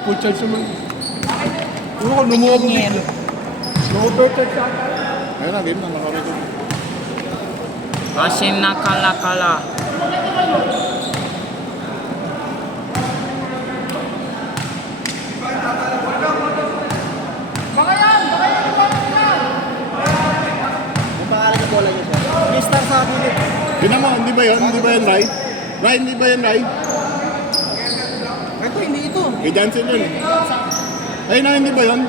Full charge naman. Ano ko, lumuwag No-overcharge sa akin. Ayun na, game na, nakarecord. Kasi nakala-kala. Yung pangalan ng bola niya siya. May-star sa akin eh. Yun naman, hindi ba yun? Hindi ba yun, Rai? Rai, hindi ba yun, Rai? Ito, hindi ito. Kay Jansen yun. Ayun na, hindi ba yun?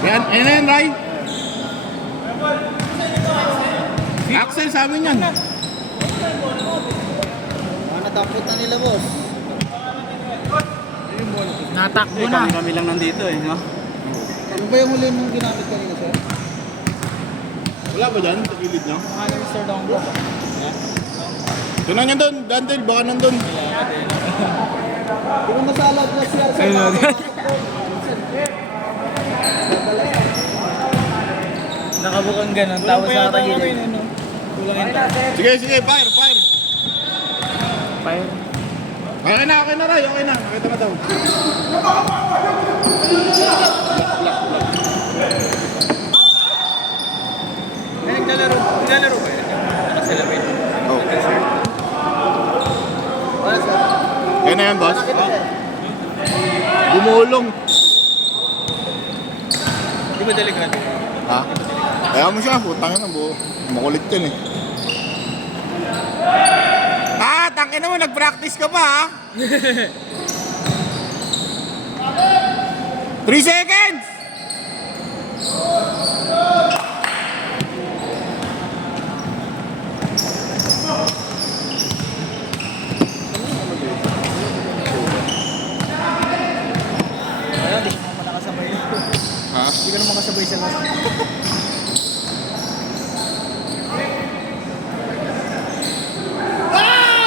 Yan, ayun na yan, Rai. Axel, sabi niyan. Natapot na nila, boss. Natakbo na. Kami lang nandito eh, no? Ano ba yung huli mong ginamit kanina, sir? Wala ba dyan? Sa gilid niya? Ano yung Mr. Dongbo? Tunan niya doon, Daniel, baka nandun. Di ba masalad na siya sa Nakabukang ganun, tapos sa tagilid. Sige, sige, fire, fire. Fire. Okay na, Ray, okay na. Nakita na daw. Naglalaro ba yun? Nakaselebate. Okay, sir. Wala, sir. Kaya na yan, boss. Nakita, sir. Gumulong. Di ba delikado? Ha? Kaya mo siya, putang na buo. Makulit yun eh. Tangin naman, nag-practice ka pa ha? 3 seconds! Ayun, di ka naman nakasabay. Ha? Di ka naman makasabay sa last.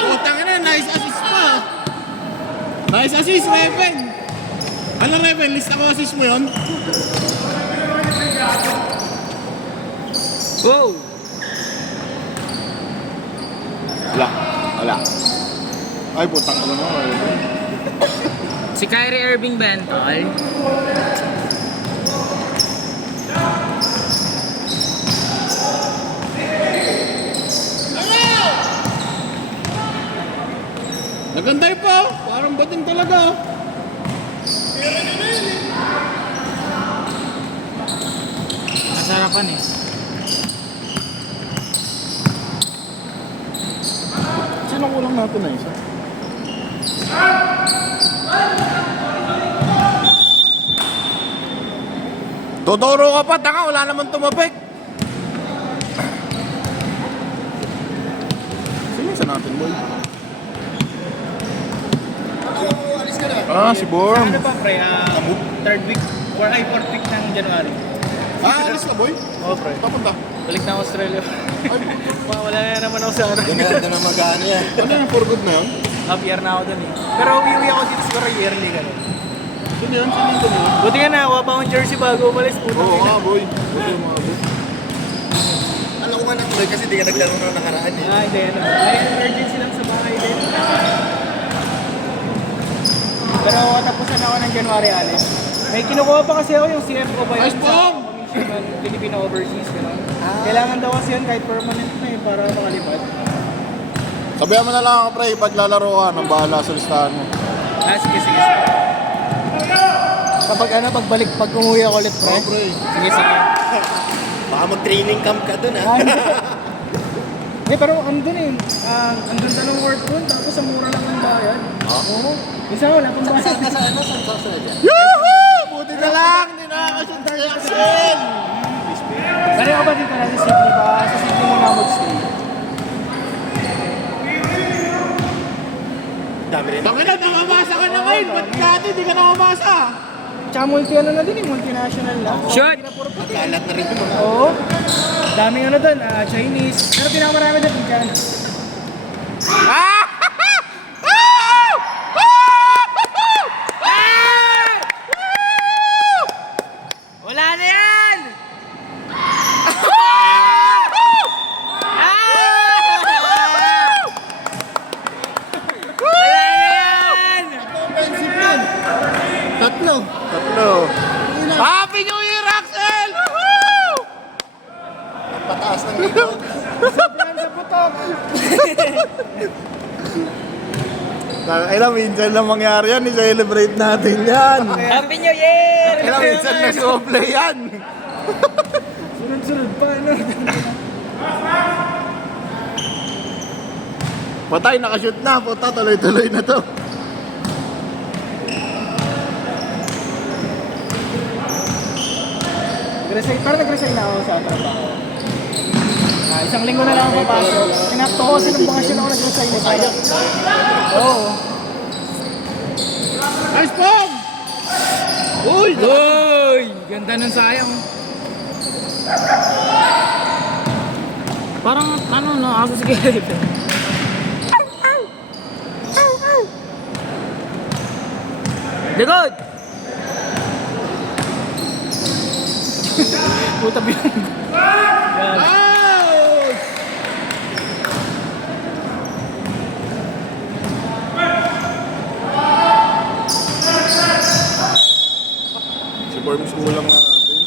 Putang na, nice assist pa. Nice assist, Reven. Ano Reven, lista ko assist mo yun? Wow! Wala. Wala. Ay, putang ka naman, Reven. Si Kyrie Irving Bentol. Nagantay pa, oh. Parang bating talaga. Oh. Nasarapan eh. Sino kulang natin na isa? Totoro ka pa, tanga, wala naman tumapik. Sino isa natin, boy? Alis ka na. Si Borm. Ano pa, pre? Third week or fourth week ng January. Alis na, boy. Oo, pre. Papunta. Balik na ako Australia. Wala na naman ako sa ano. Doon na mag-ano yan. Ano yung for good na yun? Half year na ako dun eh. Pero uwi ako dito siguro yearly ka rin. Sino yun? Sino yun? Buti nga nakuha pa akong jersey bago umalis. Oo nga, boy. Buti yung mga boy. Alam ko nga natuloy kasi di ka naglaro ng nakaraan eh. Hindi. May emergency lang sa bahay din. Pero tapusan ako ng January alis. May kinukuha pa kasi ako yung CFO ba yun? Nice bomb! Sa Filipino Overseas, gano'n. Kailangan daw kasi yun kahit permanent na eh, para makalipad. Sabihan mo na lang ako, pre, paglalaro ka, nang bahala sa listahan mo. Sige. Kapag pagbalik, pag umuwi ako ulit, pre. Oo, pre. Sige. Baka mag-training camp ka dun ha. Pero andun eh. Andun na ng work doon, tapos ang mura lang ang bayad. Oo. Isa wala pang bayad. Saan na dyan? Yuhuu! Buti na lang! Hindi nakakasunta si Axel! Sari ako ba dito na sa Sydney ba? Sa Sydney muna mag-stay. Dami rin. Tangina, namamasa ka na ngayon! Ba't dati di ka namamasa? Tsaka ano na din eh, multinational na. Shot! Kalat na rin yung mga. Oo. Daming doon, Chinese. Pero pinakamarami doon, Indian. Ah! Tatlo. Happy New Year, Axel! Woohoo! Pataas ng likod. Yan sa putok. Kailan minsan lang mangyari yan, i-celebrate natin yan. Happy New Year! Kailan minsan nag-play yan. Sunod-sunod pa, ano? Patay, nakashoot na. Puta, tuloy-tuloy na to. Parang nag-resign na ako sa trabaho. Isang linggo na lang ako papasok. Kinakto ko sinumbungasyon ako nag-resign na tayo. Oo. Nice bomb! Uy! Uy! Ganda nun sayang. Parang ano no, aso si Caleb. Likod! Puta bilang. Out! Si Borms kulang natin.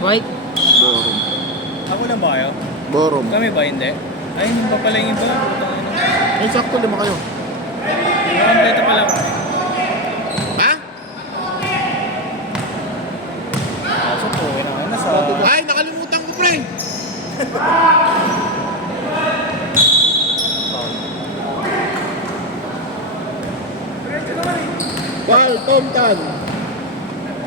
White? Borom. Ako lang ba kayo? Borom. Kami ba hindi? Ay, hindi pa pala yung iba. Ay, sakto, 5 kayo. Kompleto pala ako. Ha? Kaso po, nasa... Ay, nakalimutan ko, pre. Bal, Tomtan.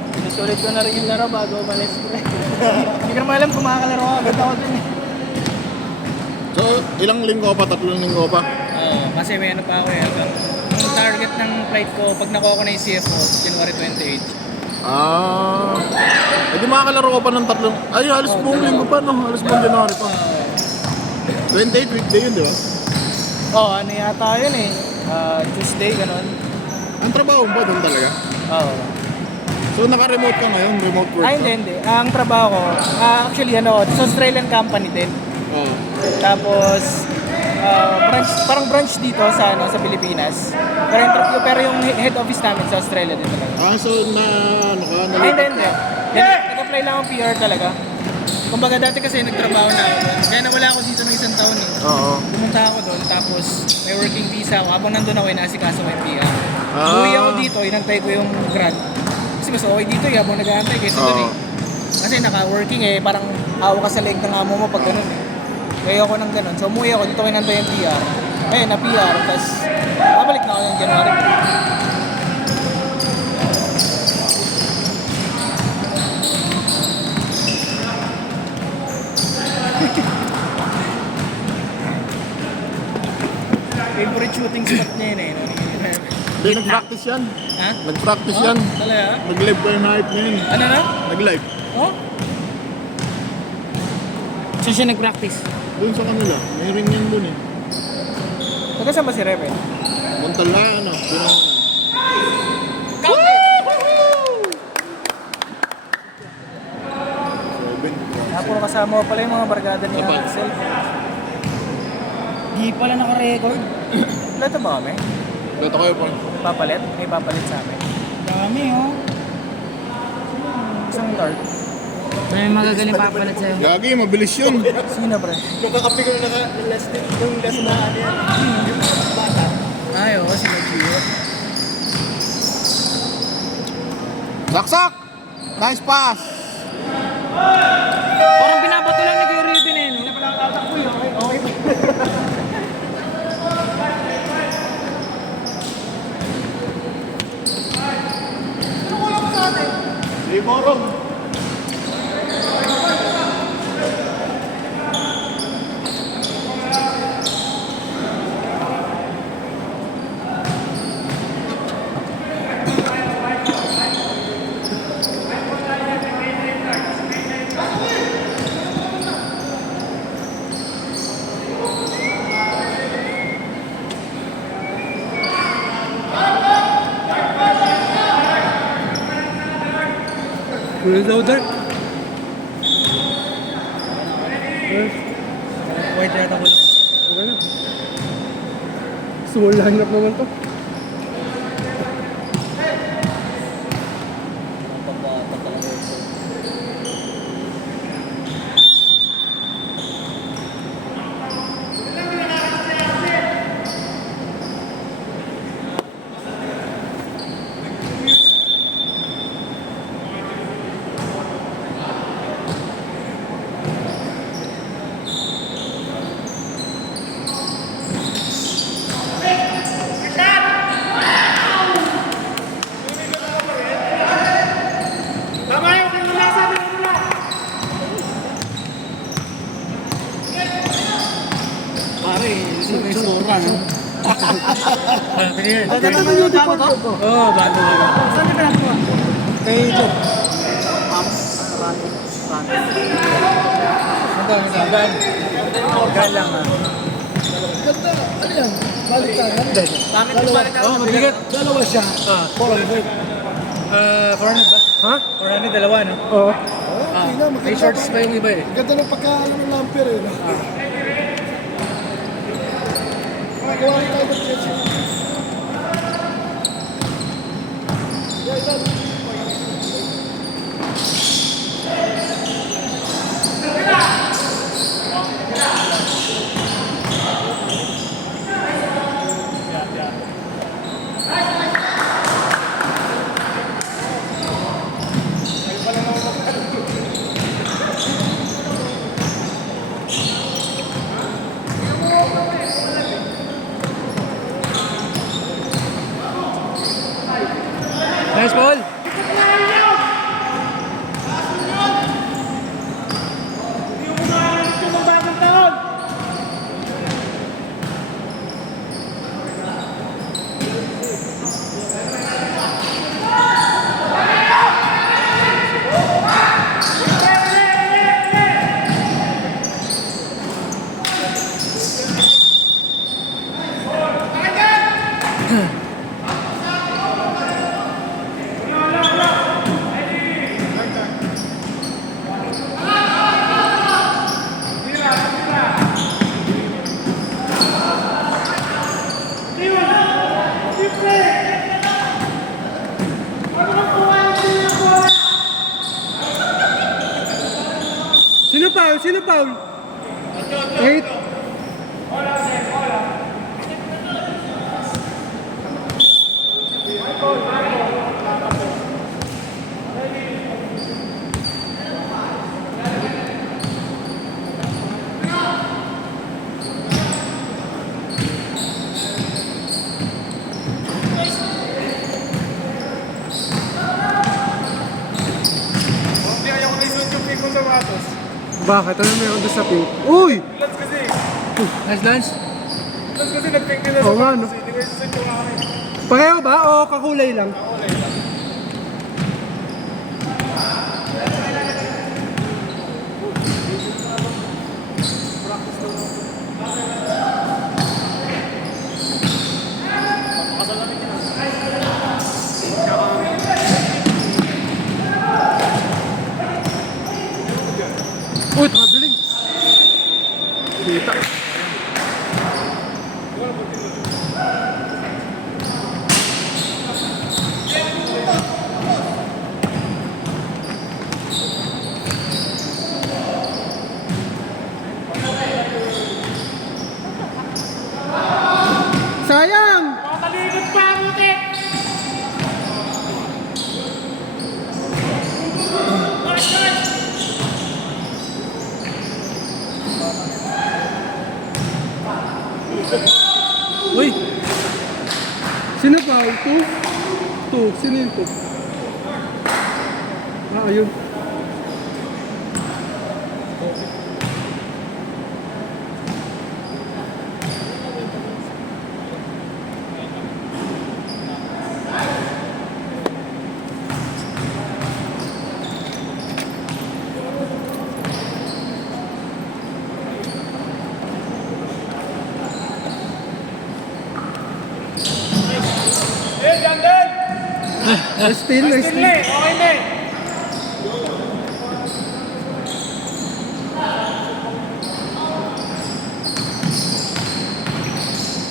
Sinusulit ko na rin yung laro bago umalis ko. Hindi ko naman alam kung makakalaro ako. Agad ako dun eh. So, ilang linggo pa? 3 linggo pa? Oo, kasi may ano pa ako eh. Ang target ng flight ko, pag nakuha ko na yung CFO, January 28. Ah. Eh di makakalaro ko pa ng 3. Ay, alas buong linggo pa, no? Alas buong January pa. 28 weekday yun, di ba? Oo, ano yata yun eh. Tuesday, ganun. Ang trabaho mo ba doon talaga? Oo. So, naka-remote ka ngayon? Remote work Ay, ka? hindi. Ang trabaho ko, actually ano, sa Australian company din. Oo. Tapos, parang branch dito sa ano sa Pilipinas. Pero yung head office namin sa Australia din talaga. Ah, so na ano ka? Ay, hindi. Nag-apply lang ako PR talaga. Kumbaga dati kasi nagtrabaho na ako doon. Kaya nawala ako dito ng 1 taon eh. Oo. Pumunta ako doon, tapos may working visa ako. Habang nandun ako, inasikaso ko yung PR. Ah. Uwi ako dito, inantay ko yung grad. Kasi mas okay dito eh, habang nag-aantay kaysa doon eh. Kasi naka-working eh, parang awa ka sa leg ng amo mo pag ganun eh. Kaya ako nang ganun. So umuwi ako dito, kinantay yung PR. Ayun, na PR, tapos babalik na ako ng January. Favorite shooting spot niya yun eh. Hindi, nag-practice yan. Ha? Nag-practice yan. Talaga? Nag-live ko yung hype na yun. Ano na? Nag-live. Oh? Saan siya nag-practice? Doon sa kanila. May ring yan doon eh. Magkasama ba si Reven? Montal na ano. Doon ako. Puro kasama ko pala yung mga barkada ni Apa? Axel. Di pala naka-record. Lato ba kami? Dito kayo pa. Papalit? May papalit sa amin. Dami oh. Isang dart. May magagaling papalit sa'yo. Gagi, mabilis yun. Sino pre? Yung kakapi ko na last yung last na ano yan. Yung bata. Ay, oo, si Magio. Saksak! Nice pass! Parang binabato lang ni Kuya Ruben eh, no? Si Borong. Where's the dart? White red ako lang. Okay na. Small lineup naman to. no? Ang ganda ng uniform ko. Oo, bago. Saan niyo pinagawa? Kay Joe. Gan. Gan lang ah. Ganda. Ano yan? Balik tayo. Bakit yung balik ako? Mabigat. Dalawa siya. Ah. 400. 400 ba? Ha? 400, dalawa, no? Oo. Ah, may shorts pa yung iba eh. Ganda ng pagkaano ng lamper eh. No? Gawa rin tayo ng jersey. Nice ball! Sino foul? Sino foul? 8. Bakit? Ano meron doon sa pink? Uy! Nice dance. Oo nga, no? Pareho ba? O kakulay lang? Uy, traveling! Kita. Sayang! Makaligod pa, buti! Uy! Sino foul? 2? 2. Sino yung 2? Ah, ayun. Still, still. Okay na eh!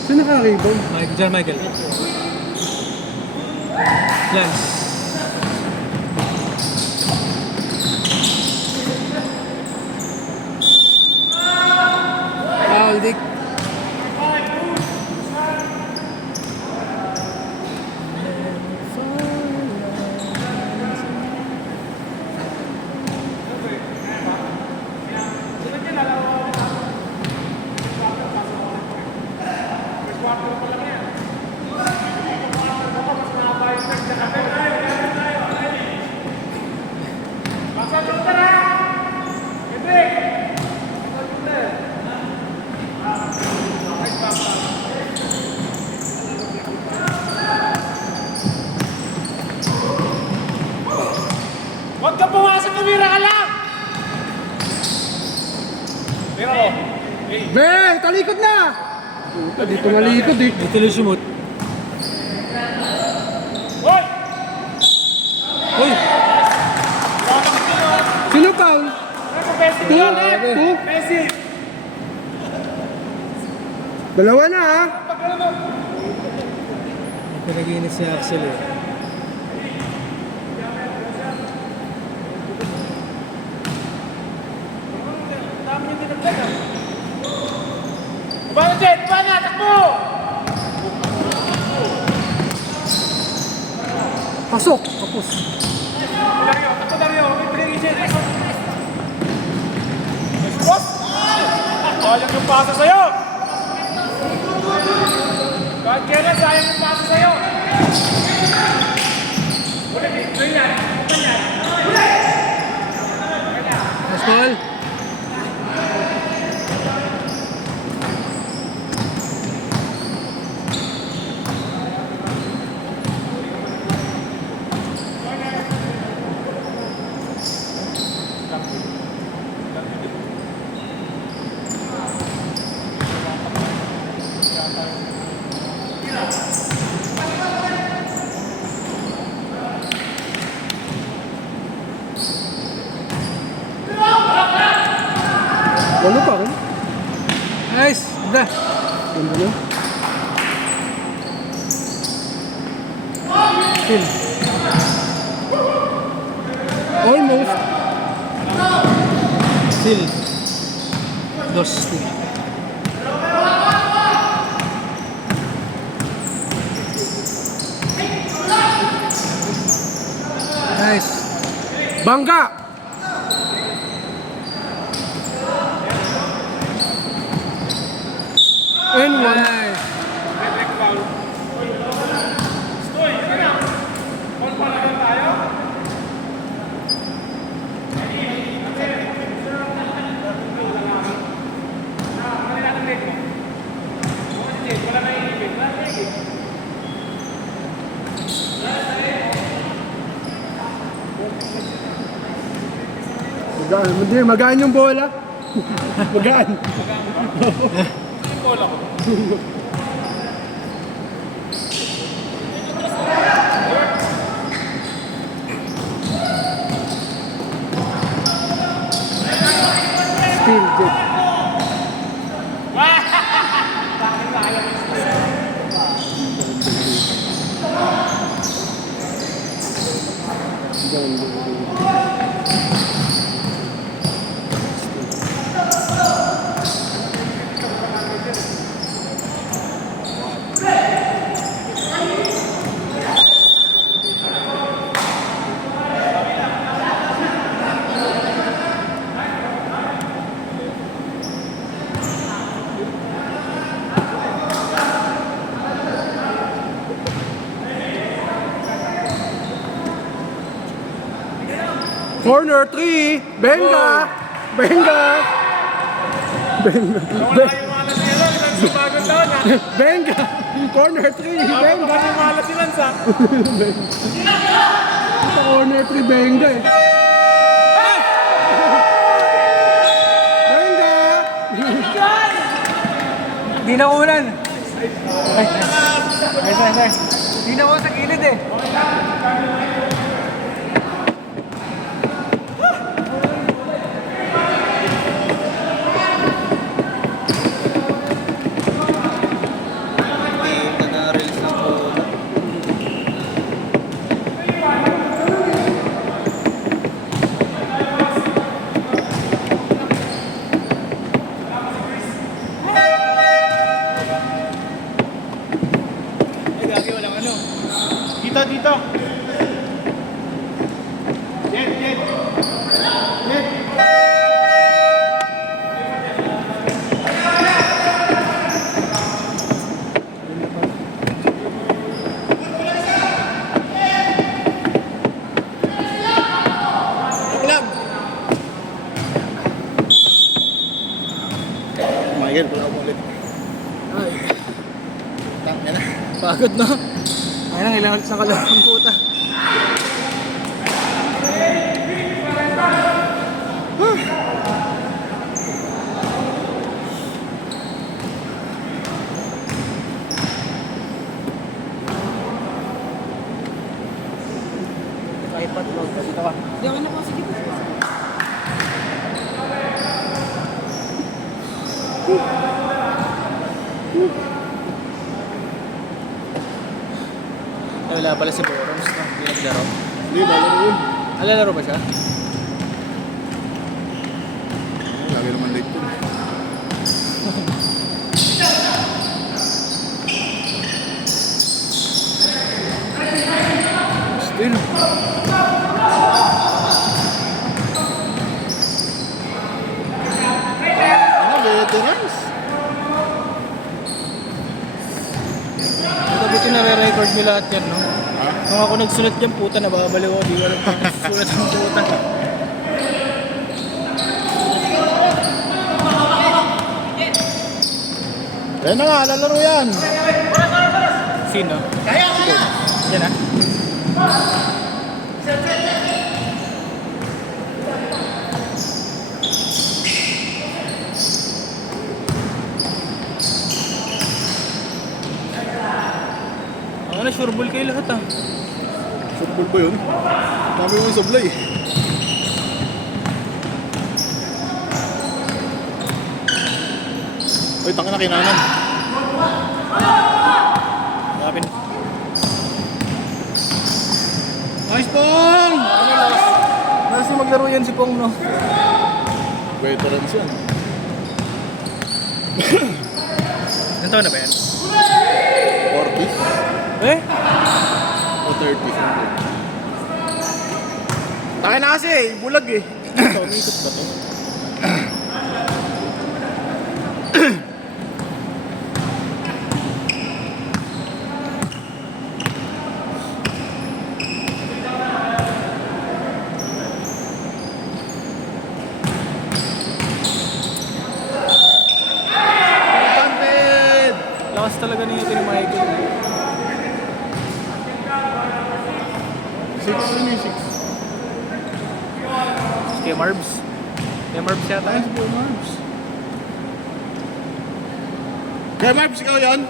Sino naka-rebound? John Michael. Lance. Foul, Dick. Mas mahaba yung Huwag ka pumasok, tumira ka lang! Pero, Be, talikod na! Puta, dito malikod eh. Dito lang sumot. hoy! Uy! Sino foul? Messi yan eh! Two? Messi! Dalawa na ha? Pinaginis si Axel eh. Paano, Jet? Paano? Takbo! Pasok! Tapos. Dario, takbo Dario. Wait, Jet. Boss! Sayang yung pasa sa'yo! Kahit kailan, sayang yung pasa sa'yo! Pascal! Ano pa rin? Nice! Ganda! Ganda na. Still. Almost. Still. Dos still. Nice! Bangga! And one. Nice! Magaan. Hindi, magaan yung bola. Magaan. Still good. Corner 3. Benga. Benga. Benga. Benga. Corner 3. Benga. Ito corner 3 Benga eh. Benga. Di na ulan! Ay, nice. Di na ako sa gilid eh. Dito, dito. Jet, Jet. Jet. Michael, wala ko ulit. Ay, Tangin na. pagod na. Ay nang ilang ulit sa kalabang puta. iPad mo. Dito ka. Hindi ako na po, sige po. Ay, wala pala si Borons, no? Hindi naglaro. Hindi, lalaro yun. Lalaro ba siya? Lagi naman late yun. Still. Ano, veterans? Ito buti nare-record nyo lahat yan, no? Ha? Kung ako nagsulat dyan, puta, nababaliw ako. Di ko alam kung nagsulat ng puta. Kaya na nga, lalaro yan. Sino? Yan, ah. Ako na, sure ball kayo lahat, ah. Football ba yun? Dami mo yung sablay. Uy, tanga na kinanan. Kapin. Nice pong! Nasi maglaro yan si Pong, no? Veterans yan. Ilan taon na ba yan? 40s Eh? o 30s. Taka na kasi, bulag eh. Ito, umikot ba to? Lakas talaga niya ito ni Michael. 6 yun eh, 6. Kay Marbs. Kay Marbs yata. Nice po, Marbs. Kaya Marbs, ikaw yun?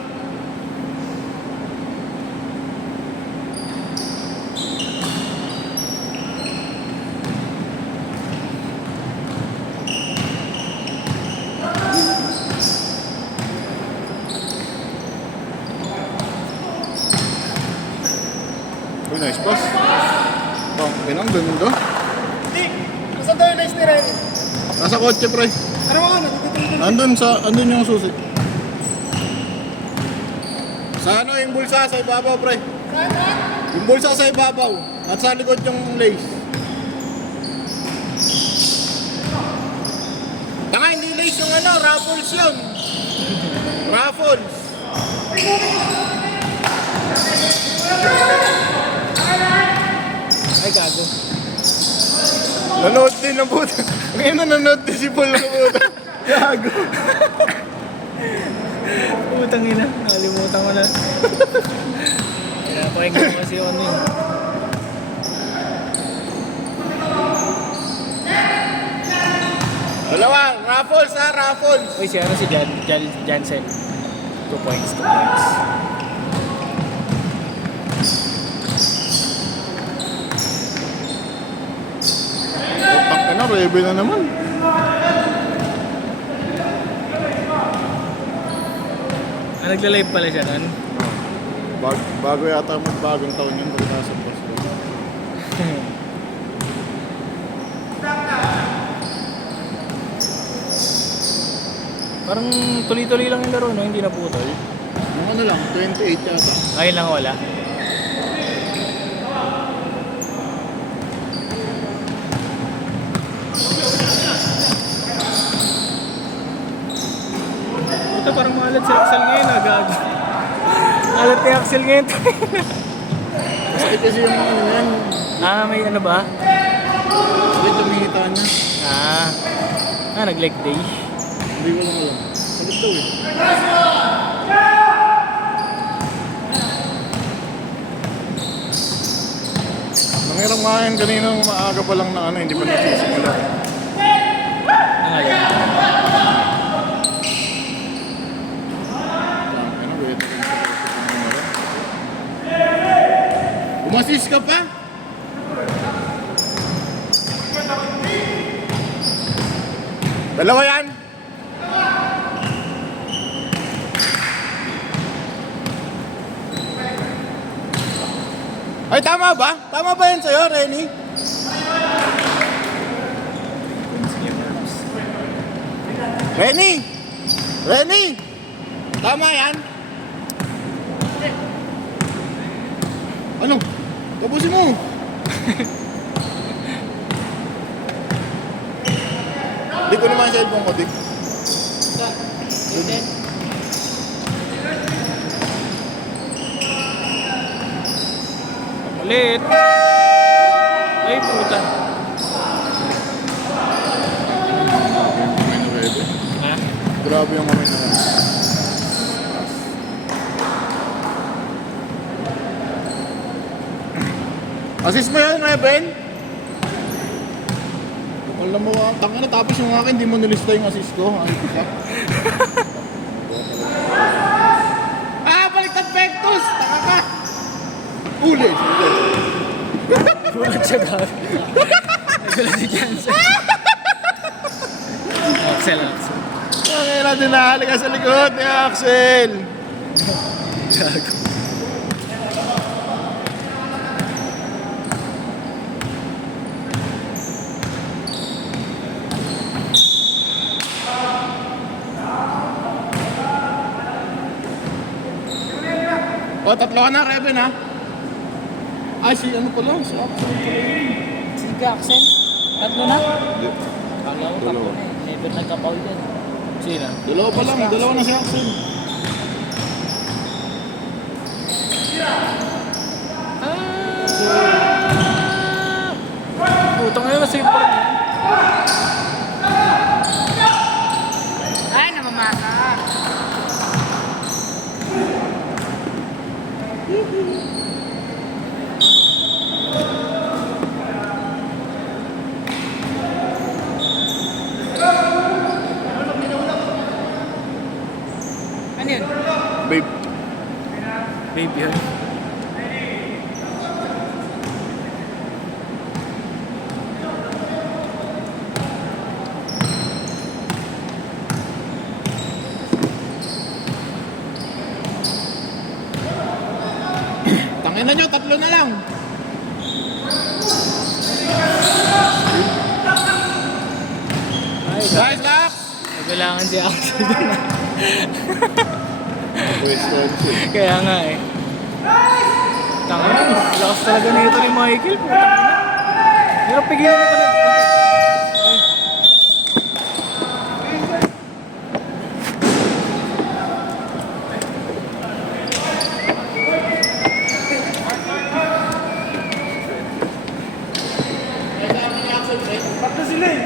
Uy, nice pass. Bang, pinang ganda. Hindi. Saan tayo nice ni Ren? Nasa kotse, pre. Ano mo ano? Andun yung susi. Sa ano, yung bulsa sa ibabaw, pre. Saan ka? Yung bulsa sa ibabaw. At sa likod yung lace. Tanga, hindi lace yung ano, raffles yun. Raffles. Ay, gago. Nanood din ng puta. Ngayon nanonood din si Paul ng puta. Gago. Putang ina. Nakalimutan ko na. Pinapakinggan ko kasi yung ano yun. Dalawa, raffles ha, raffles. Uy, si ano si Jansen. 2 points, 2 points. Utak ka na, Rebe na naman. Ah, nagla-live pala siya nun. Bago yata magbagong taon yun, pagkasa pa siya. Parang tuloy-tuloy lang yung laro, no? Hindi na putol. Yung ano lang, 28 yata. Ayun lang wala. Puta, parang malat si Axel ngayon, agad. Malat ni Axel ngayon. Masakit kasi yung ano yan. Ah, may ano ba? Hindi tumihita niya. Nag-leg day. Hindi ko lang alam. Sakit daw eh. Nangyarang nga yan kanina maaga pa lang na ano, hindi pa nagsisimula. Ang alin. Ano, wait. Umasis ka pa? Dalawa yan. Ay, tama ba? Tama ba yan sa'yo, Renny? Renny! Renny! Tama yan? Ano? Tapusin mo! Di ko naman sa cellphone ko, Dick. Ulit. Ay, puta. Ha? Grabe yung kamay na yan. Assist mo yun, Reven? Alam mo, tangin na tapos yung akin, di mo nilista yung assist ko. Ay, ka. Baliktad Vectus! Taka ka! Uli! Gulat siya gawin. Nagulat si Jansen. Axel. Tangin na, dinahali ka sa likod ni Axel! Gago. O, tatlo ka na, Reven, ha? Ay, si ano pala? Si Axel pala yun. Sige, Axel. Tatlo na? Hindi. Kala ko Dalawa. tatlo na eh. Never nagka-foul yan. Sino? Dalawa pa lang, dalawa na si Axel. Putang ina, masave pa rin yan. Ay, namamasa. Ano yun? Babe. Baby yun. Tangin na nyo, tatlo na lang. Ay, Guys, Max! kailangan si Axel. Wisconsin. Kaya nga eh. Tanga, lakas talaga nito ni Michael. Putang ina. Pero pigilan mo talaga. Ay. Tatlo sila eh.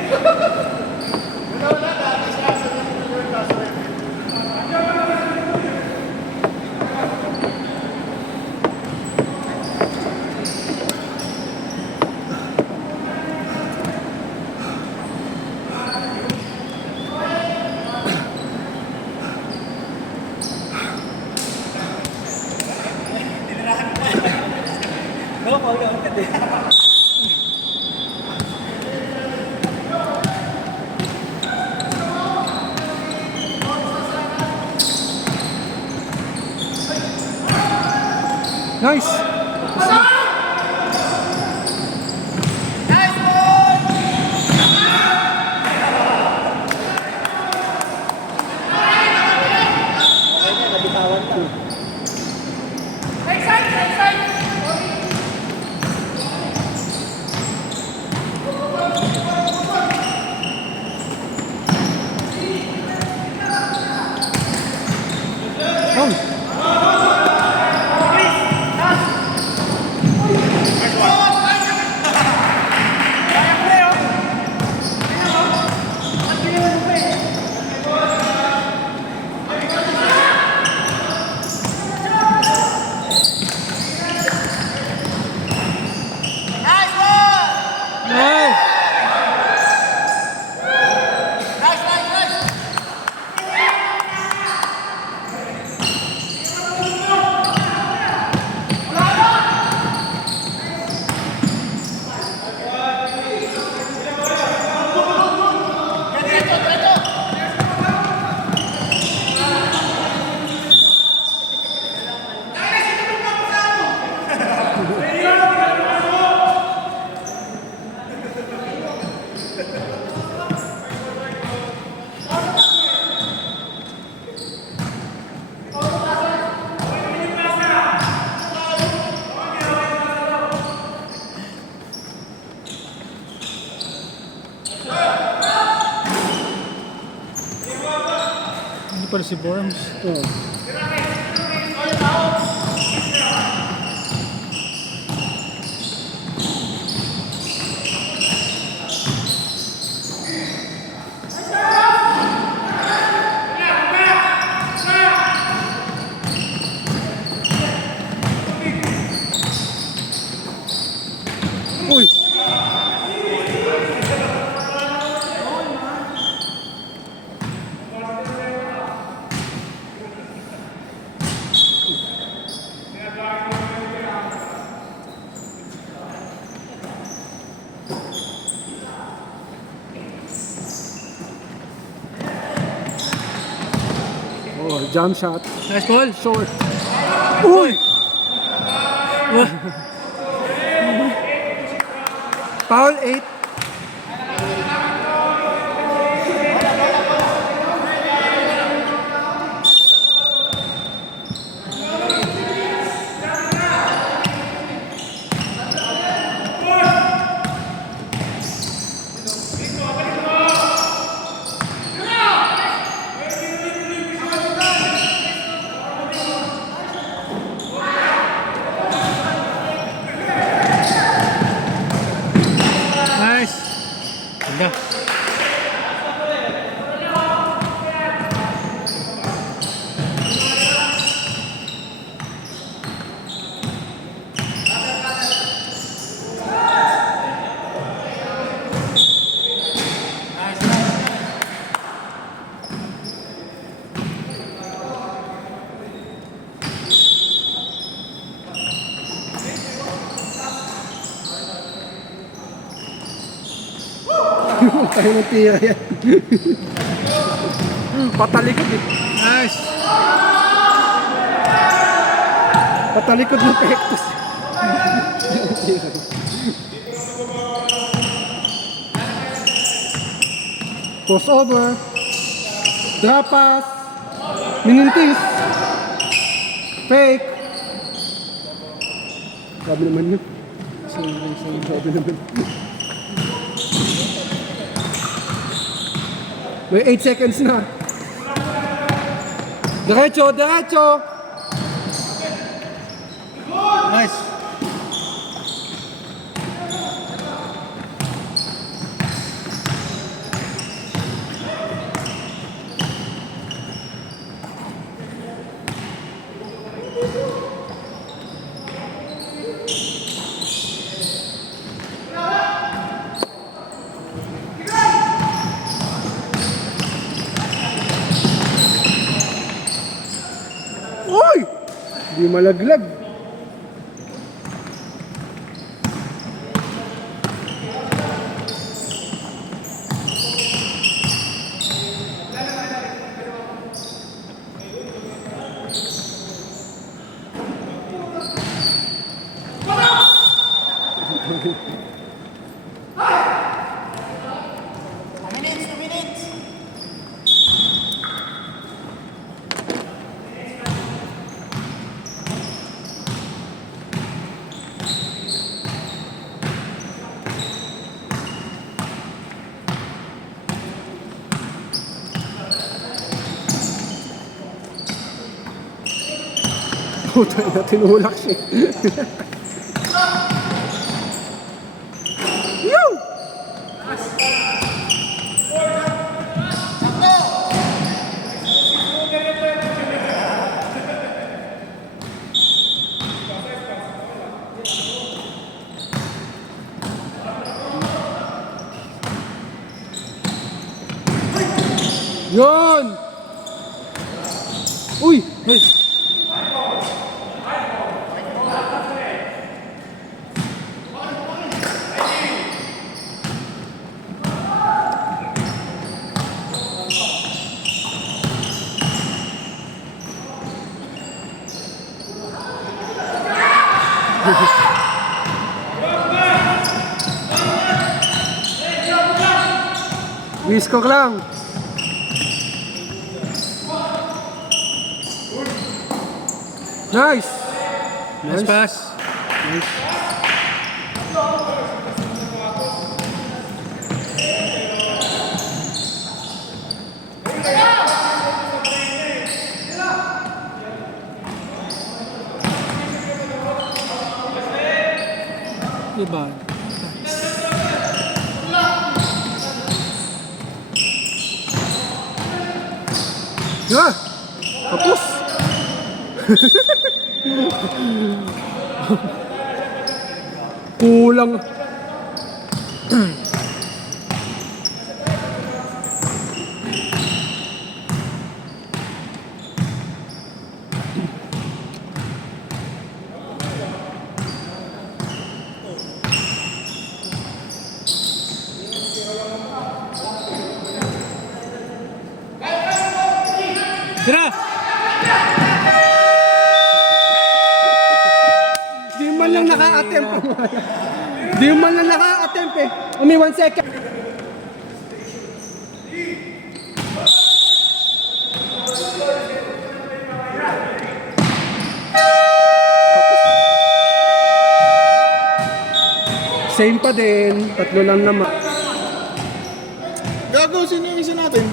No, paula ulit eh. Nice! Oh! pala si Borms. Oh. Uy! Oh, jump shot. Nice ball. Short. Uy! Foul 8. Nice. Ganda. Tayo ng tira yan. Patalikod eh. Nice. Patalikod ng pektos. Crossover. Drop pass. Minintis. Fake. Sabi naman yun. Sabi naman. May 8 seconds na. Diretso, diretso. Nice. Uy! Di malaglag. Puta na, tinulak siya. Yo! Yun! Uy! Hey! Wiskok lang. Nice. Nice pass. Yeah. Tapos. Kulang. Tira! Di man lang naka-attempt. Di man lang naka-attempt eh. Umi 1 second. Same pa din. Tatlo lang naman. Gago, sino yung isa natin?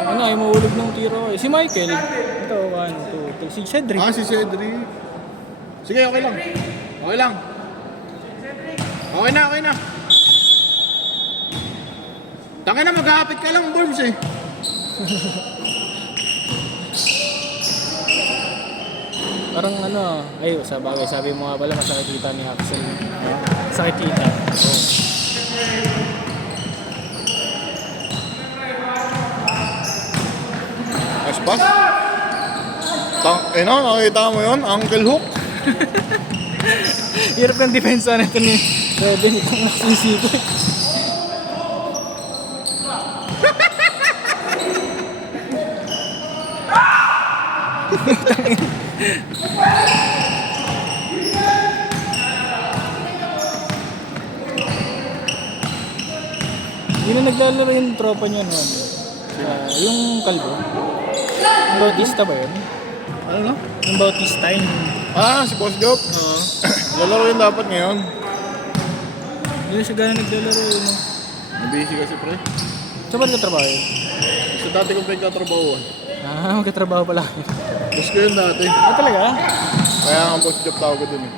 Ano, ay mahulog ng tira ko eh. Si Michael. Ito, 1, 2, 3. Si Cedric. Ah, si Cedric. Sige, okay lang. Okay lang. Okay na, okay na. Tangin na, maghahapit ka lang, Borbs eh. Parang ano, ay sa bagay, sabi mo nga pala masakit kita ni Axel. Sakit kita. Oh. Aspas? Nakita mo yun? Uncle Hook? Hirap ng depensa na ito ni Reven. Itong naksisiko eh. Hindi na naglalaro yung tropa niya noon. Yung kalbo. Yung Bautista ba yun? Ano no? Yung Bautista yung... Ah, si Boss Job? Lalaro yun dapat ngayon. Hindi na siya gano'n naglalaro yun. No? Busy kasi pre. Saan ba nagtatrabaho yun? Sa dati kong pinagtatrabahoan. Ah, magkatrabaho pala. Boss ko yun dati. Ah, talaga? Kaya ang Boss Job tawag ko dun eh.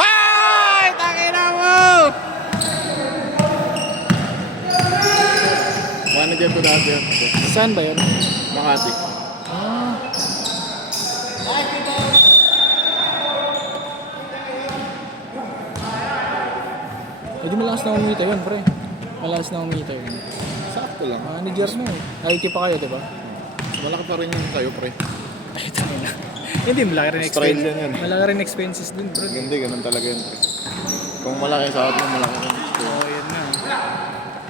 Ay! Takina mo! Manager ko dati yan. Saan ba yun? Makati. Ah. Eh di malakas na umita yun, pre. Malakas na umita yun. Sakto lang. Manager na eh. IT pa kayo, di ba? Malaki pa rin yung kayo pre. Ay, tayo na. Hindi, malaki rin Australian expenses. yan. Malaki rin expenses dun, bro. Hindi, ganun talaga yun pre. Kung malaki sa atin, malaki rin. Oo, yan na.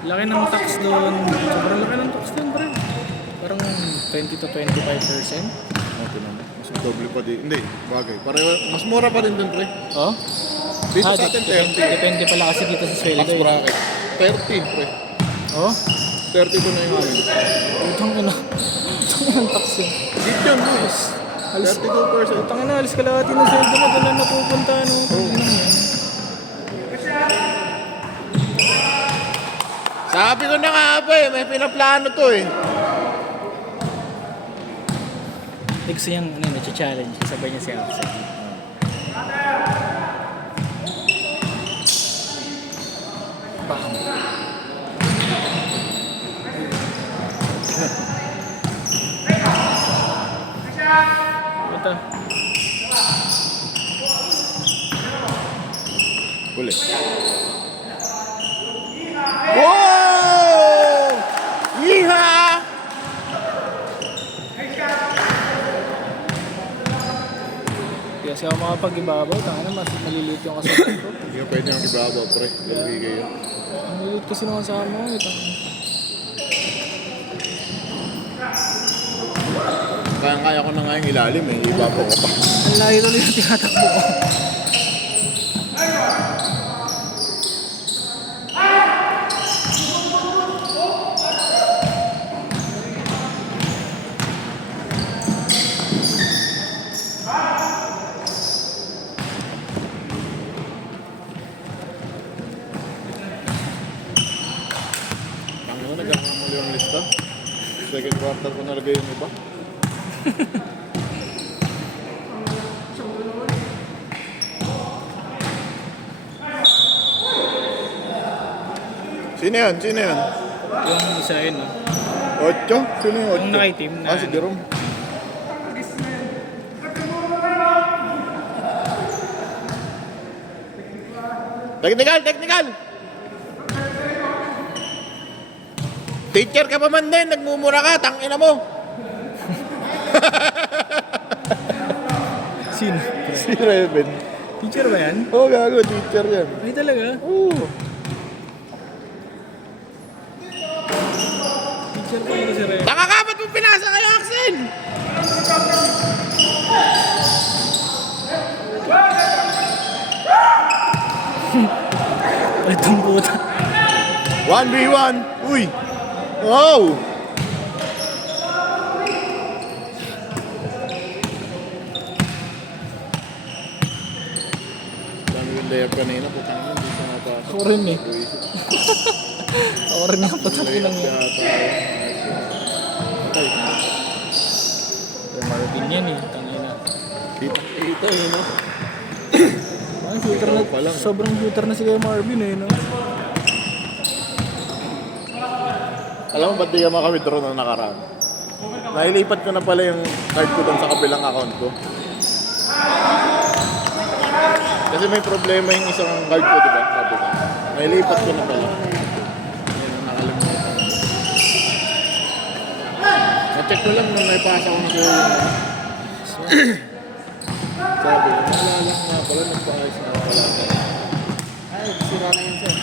Laki ng tax doon. Sobrang laki ng tax doon, bro. Parang 20 to 25%. Okay naman. Mas doble pa din. Hindi, bagay. Pareho, mas mura pa rin dun pre. Oh? Dito sa atin, 30. Depende pala kasi dito sa sweldo. Max Eh. bracket. 30 pre. Oh? 32 na yung amin. Utang ka na. Utang ka ng tax yun. Dito yun, boys. 32%. Utang ka na, alis ka lahat ng sweldo mo. Doon na napupunta. Ano? Sabi ko na nga ba eh, may pinaplano to eh. Eh, gusto niyang ano, challenge kasabay niya si Axel. Bam. Ito. Uli. Wow! Yeehaw! Kasi ako makapag-ibabaw, tanga na, mas maliliit yung kasama ko. Hindi ko pwede yung ibabaw pre. Lalagay yun. Maliliit kasi nung kasama ko, tanga. Kaya ko na nga yung ilalim eh. Ibabaw ko pa. Ang layo tuloy yung tinatakbo ko. Ano, nagkakamali yung lista. Second quarter ko nalagay yung iba. Sino yan? Sino yan? Yung isa yun, no? Ocho? Sino yung ocho? Yung nakaitim na Si Jerome. Technical! Teacher ka pa man din, nagmumura ka, tangina mo. Sino? Si Reven. Teacher ba yan? Oo, gago, teacher yan. Ay talaga? Oo. Teacher pa ito si Ren. Taka ka, ba't mo pinasa kay Axel? Itong puta. 1v1. Uy. Wow. Dami yung layup kanina. Putang ina, hindi siya napasok. Ako rin eh. Ako rin ang patakin ng Layup yata. Yung Marvin yan eh. Tangina. Ito yun, no? Ang shooter na, Pa lang. sobrang shooter na si Kuya Marvin eh, no? Alam mo ba't di ka maka-withdraw na nakaraan? Nailipat ko na pala yung card ko doon sa kabilang account ko. Kasi may problema yung isang card ko, di ba? Sabi ko. Nailipat ko na pala. Ayun, nakalimutan ko. Na-check ko lang nung naipasa ko na sa sabi ko, naalala ko nga pala, nagpangayos na pala. Ay, sira na yun sir.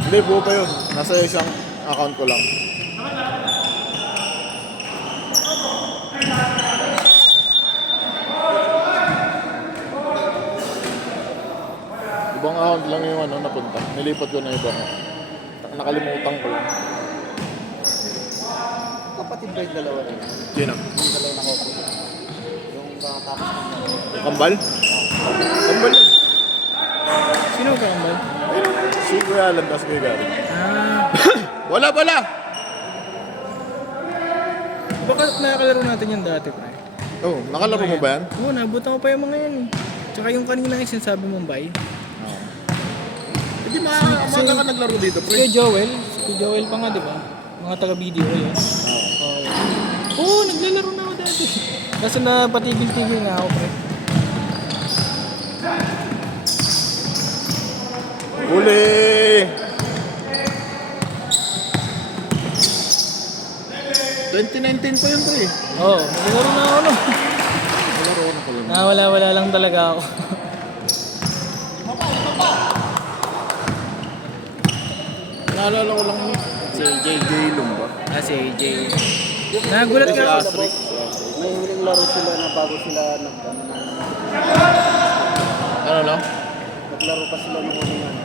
Hindi, buo pa yun. Nasa isang account ko lang. Ibang account lang yung napunta. Nilipat ko na ibang. Nakalimutan ko lang. Kapatid ba yung dalawa rin? Sino? Yung dalawa na kopo. Yung tapos ng Kambal? Kambal yun. Sino ka kambal? Si Kuya Alan, tapos Kuya Gary. Ah, Wala! baka nakakalaro natin yan dati, pre. Oh, nakalaro mo ba yan? Oo, nabutan ko pa yung mga yan eh. Tsaka yung kanina yung sinasabi mong bay. Hindi maaga ka naglaro dito, Kuya pre. Joel. Si Joel pa nga, di ba? Mga taga-video yun. Oo, naglalaro na ako dati. Kaso na patigil-tigil nga ako, pre. Huli! 2019 pa yun, pre. Oo, naglalaro na ako, no? Naglaro ko na pala. Nawala-wala lang talaga ako. Naalala ko lang Si AJ. Long ba? Si AJ. Nagulat Si ka ako. Astrid. may huling laro sila na bago sila Ano lang? naglaro pa sila ng huling ano.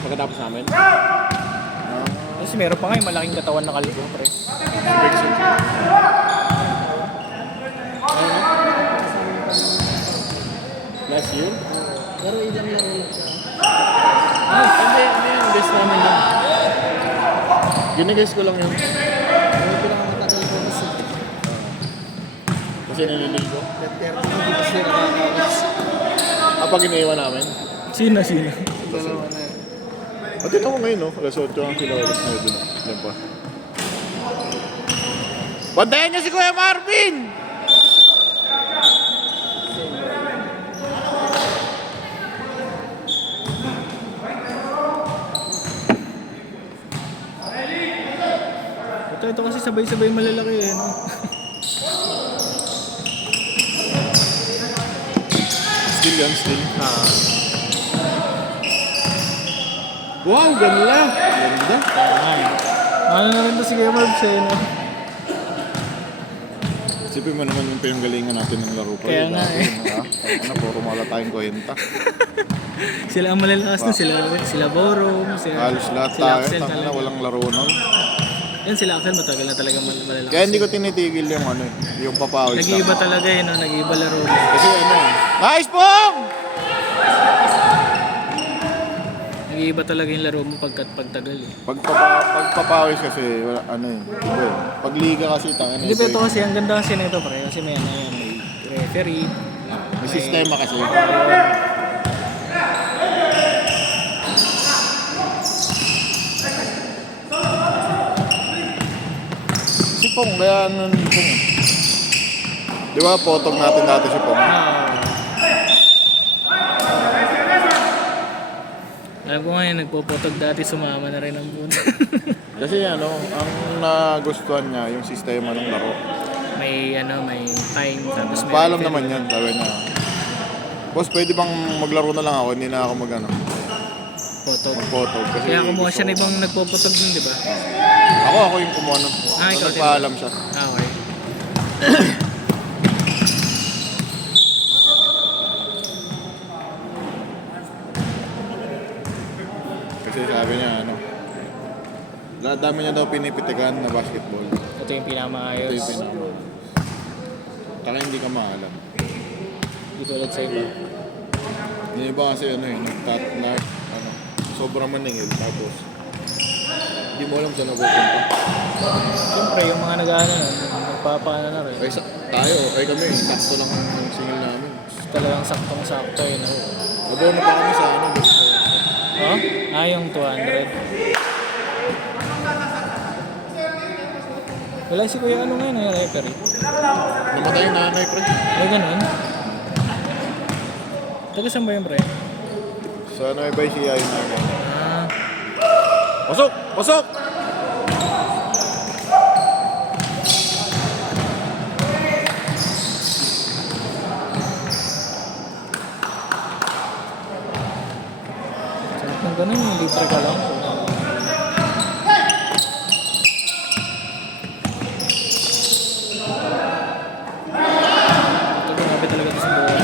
Pagkatapos namin? Kasi meron pa nga yung malaking katawan na kalbo, pre. Last year? Pero ilang laro lang siya. Hindi yung guess namin lang. Ginigas ko lang yun. Pero pinakamatagal ko kasi Kasi nililigo. 30 hindi pa sila nakakawas. Kapag iniiwan namin. Sino? Dalawa na yun. At ito ko ngayon, no? Alas 8 ang sila, alas 9 na. Yan pa. Bantayan niyo si Kuya Marvin! Ito kasi sabay-sabay malalaki eh, no? Still yan, still. Wow, ganda! Ganda. Ano na rin to si Kuya Marv siya, no? Isipin mo naman yung pinanggalingan natin ng laro pa. Kaya nga eh. Ano, puro mala tayong kwenta. Sila ang malalakas na, sila Borom, sila Halos lahat sila tayo, Axel tangina talaga. walang laro nun. Yan sila Axel matagal na talaga malalakas. Kaya hindi ko tinitigil yung ano, yung papawis Nag-iiba lang. talaga eh, no? Nag-iiba laro. Kasi ano, nice pong! Nag-iiba talaga yung laro mo pagtagal eh. Pagpapawis kasi, wala, ano eh, iba eh. Pag liga kasi, tangina. Hindi pa ito kasi, ang ganda kasi na ito pre, kasi may ano yan, may referee. May sistema kasi. Pong, kaya nun Pong. Di ba, potog natin dati si Pong. Alam ko ngayon, nagpuputog dati, sumama na rin ang buwan. Kasi ano, ang nagustuhan niya, yung sistema ng laro. may time, tapos may Paalam naman yan, sabi niya. Boss, pwede bang maglaro na lang ako, hindi na ako potog. mag-potog. Kasi Kaya kumuha gusto siya ng ko- ibang nagpuputog nun, di ba? Ako yung kumuha ng Ah, ikaw din. nagpaalam siya. Ah, okay. Kasi sabi niya, dami niya daw pinipitikan na basketball. Ito yung pinamaayos. Ito yung pinaka. Taka hindi ka maalam. Di tulad sa iba. Yung iba kasi sobrang maningil. Tapos, hindi mo alam saan napupunta. Siyempre, yung mga nagpapaano na rin. Kami, sakto lang ang singil namin. Talagang saktong-sakto yun. Abono pa kami sa gusto. Oh? Ah, yung 200. Wala si Kuya ngayon, yung referee. Namatay yung nanay, pre. Ay, ganun. Taga saan ba yung pre? Sa Nueva Ecija yung nanay. Ah, Pasok! Pasok! sarap ng ganun, yung libre ka lang. Ito, grabe talaga ito sa buwan.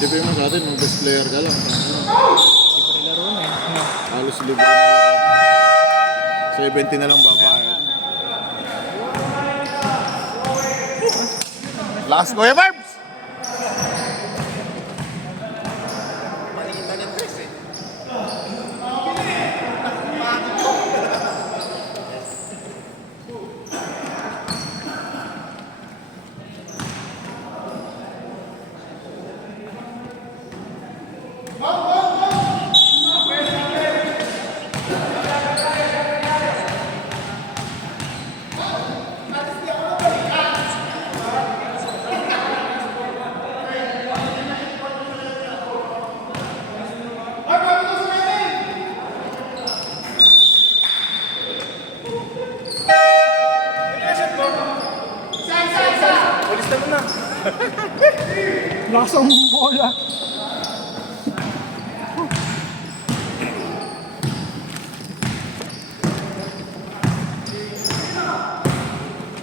Siyempre mo sa atin, nung best player ka lang. Libre laro na eh. No. Halos libre na. 70 na lang babayad. Last Kuya Barbs! Lakas ang bola.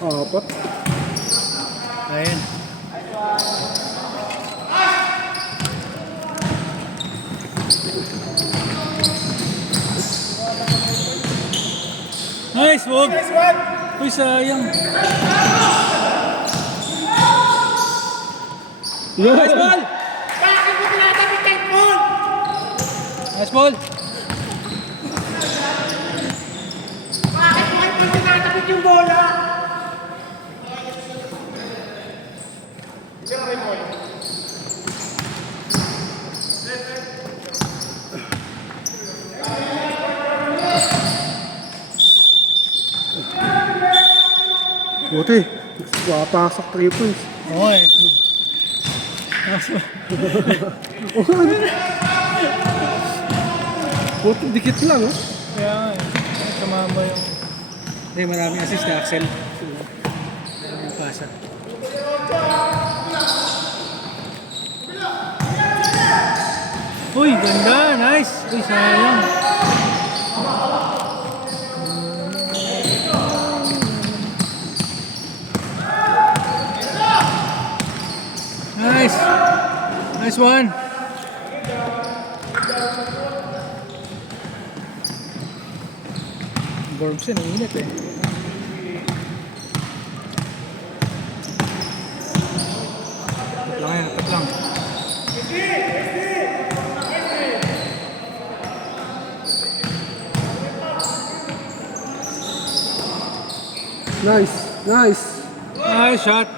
Apat. Ayun. Nice, wag. Uy, sayang. Nice ball! Bakit mo tinatapit kay Paul? Nice ball! Bakit mo kay Paul tinatapit yung bola? Buti. Wapasok 3 points. Oo eh. Buti, dikit lang, oh. Kaya nga eh. Sumama yung... Hindi, maraming assist na Axel. Maraming pasa. Uy, ganda! Nice! Uy, sayang. Nice! Nice one! Gorms yun, ang init eh. Tapat lang yan, tapat lang. Nice. Nice. Nice shot!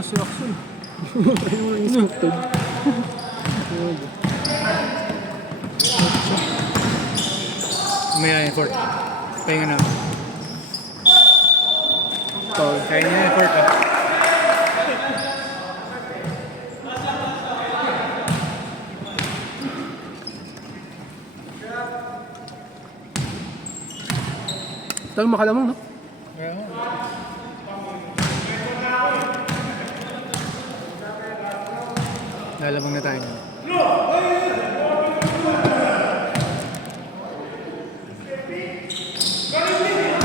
Ayos. May na effort. Pahinga na. Kaya niya effort ah. Talagang makalamang, no? Lalabang na tayo.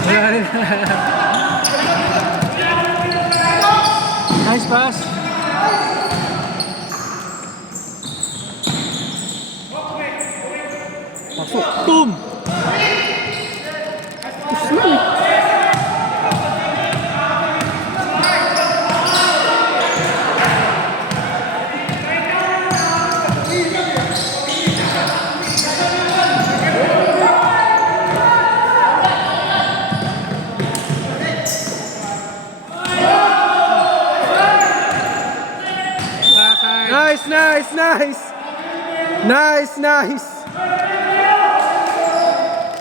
Wala rin. Nice pass. Pasok. Boom! Nice, nice, nice! Nice, nice!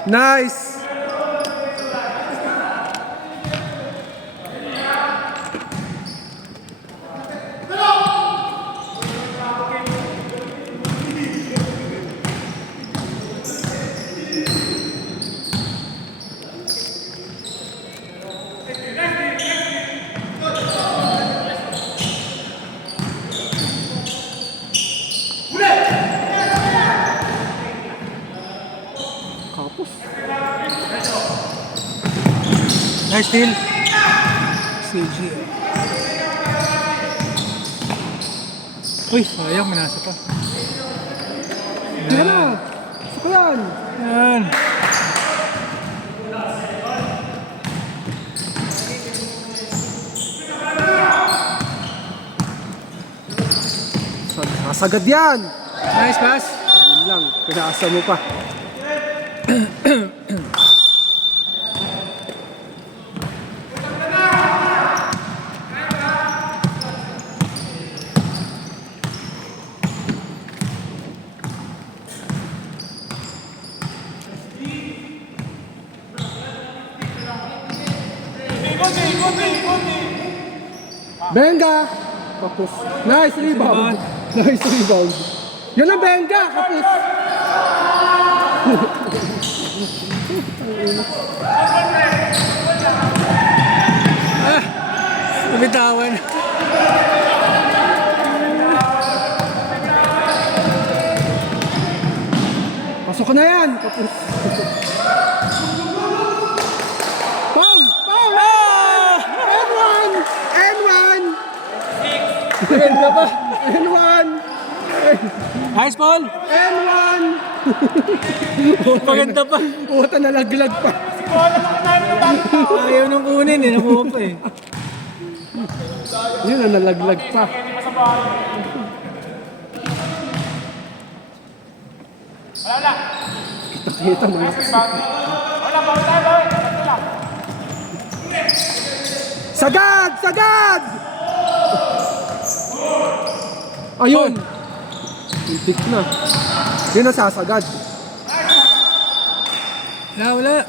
Nice! Nice steal. CG. Uy, sayang, manasa pa. Hindi na! Saka yan! Yan. Masagad yan! Nice pass. Yun lang, pinaasa mo pa. Benga! Kapus. Nice rebound. Nice rebound. Yun ang Benga! Kapus. Nabitawan. Pasok ka na yan! Kapus. Foul! Foul! N1! N1! Maganda pa. N1! Nice ball. N1! Maganda pa. Puta, nalaglag pa. Ayaw nung kunin eh. Nakuha pa eh. Yun ang nalaglag pa. Kita mo. Sagad! Sagad! Ayun! Intik na. Yun ang sasagad. Wala.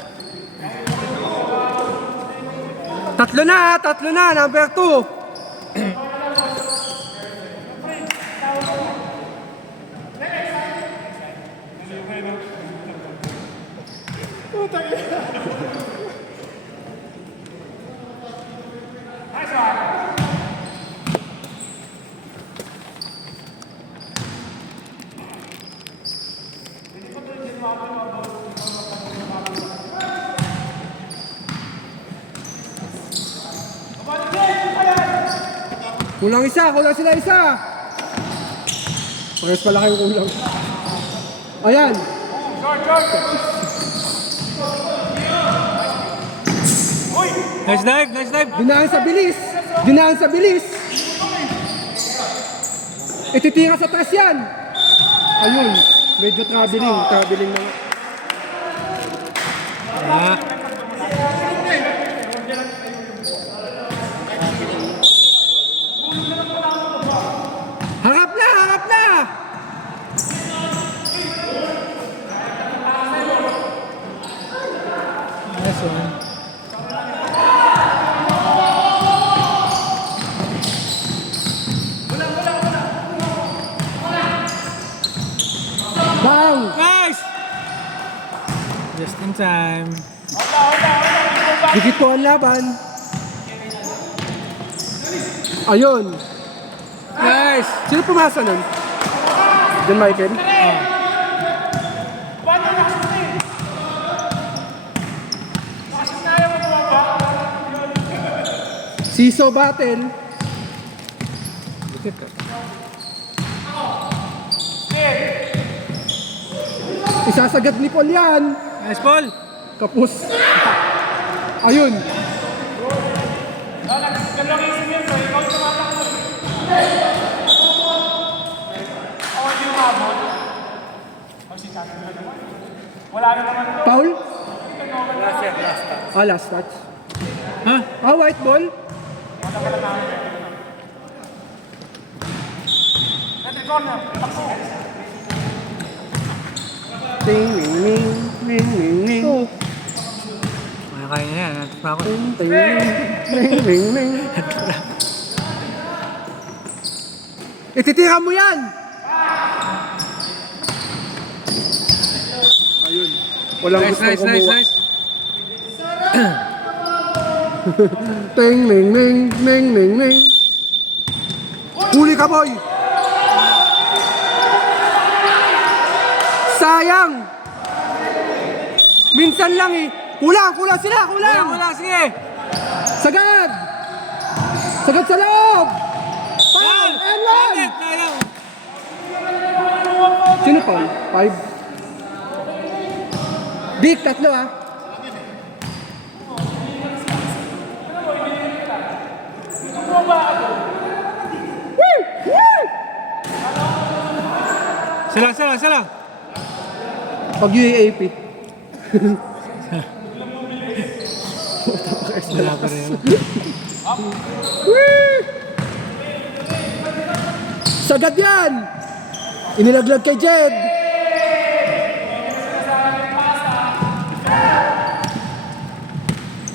Tatlo na, number 2. Kulang sila isa. Parehas pala kayong kulang. Ayan. Nice dive. Dinaan sa bilis. Ititira sa taas yan. Ayun. Medyo traveling na nga. Ah. Nice one. Bang! Nice! Just in time. Dikit po ang laban. Ayun. Nice! Sino pumasa nun? John Michael? Siso battle. Dikit ka. Isasagad ni Paul yan. Nice, Paul! Kapus. Ayun. Paul? Last touch. Ha? White ball? Ding, ding, ding, ding, ding, ding. Kaya niya yan. Natok na ako. Ding, ding, ding, ding, ding. Ititira mo yan! Ayun. Walang Nice, gustong nice, nice, kumuha. nice. Ting, ning, ning, ning, ning, ning. Huli ka, boy! Sayang! Minsan lang eh. Kulang sila, kulang! Wala, sige! Sagad! Sagad sa loob! Pang! And one! Sayang! Sino pa? 5? Dick, 3 ah. Woo! Woo! Sala! Pag UAAP. Wala pa rin. Sagad yan! Inilaglag kay Jed.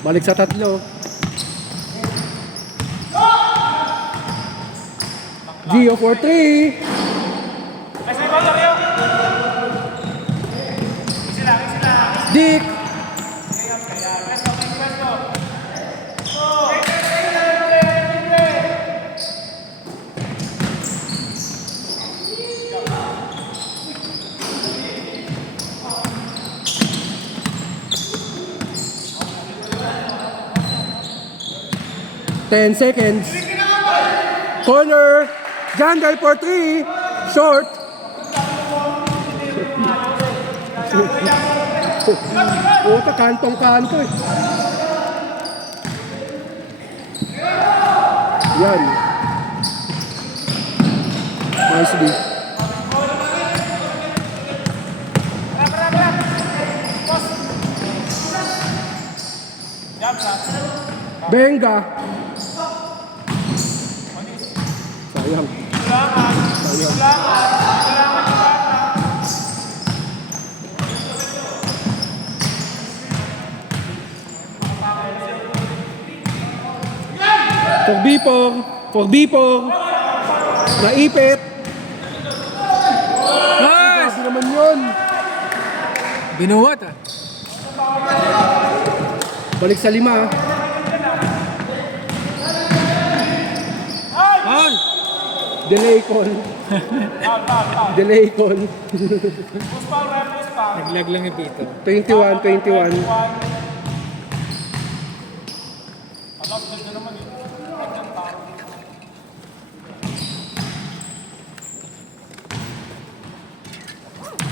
Balik sa 3. Gio for 3. Dick. Ten seconds. Corner. Jandal for 3. Short. Puta, kantong-kanto eh. Yan. Nice D. Benga. Sayang. For Bipong. Naipit. Nice! Grabe naman yun. Binuwat ah. Balik sa 5. Paul! Delay call. Delay call. Naglag lang yung Peter. 21.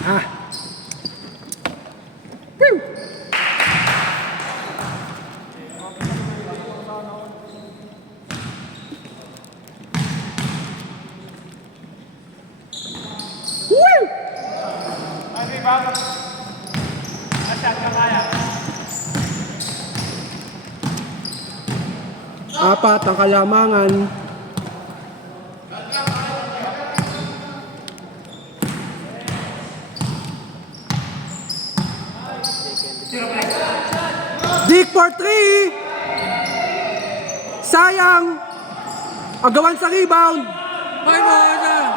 Ah. Woo! Woo! Apat ang kalamangan. Dick for 3. Sayang. Agawan sa rebound. Bakit mo isa?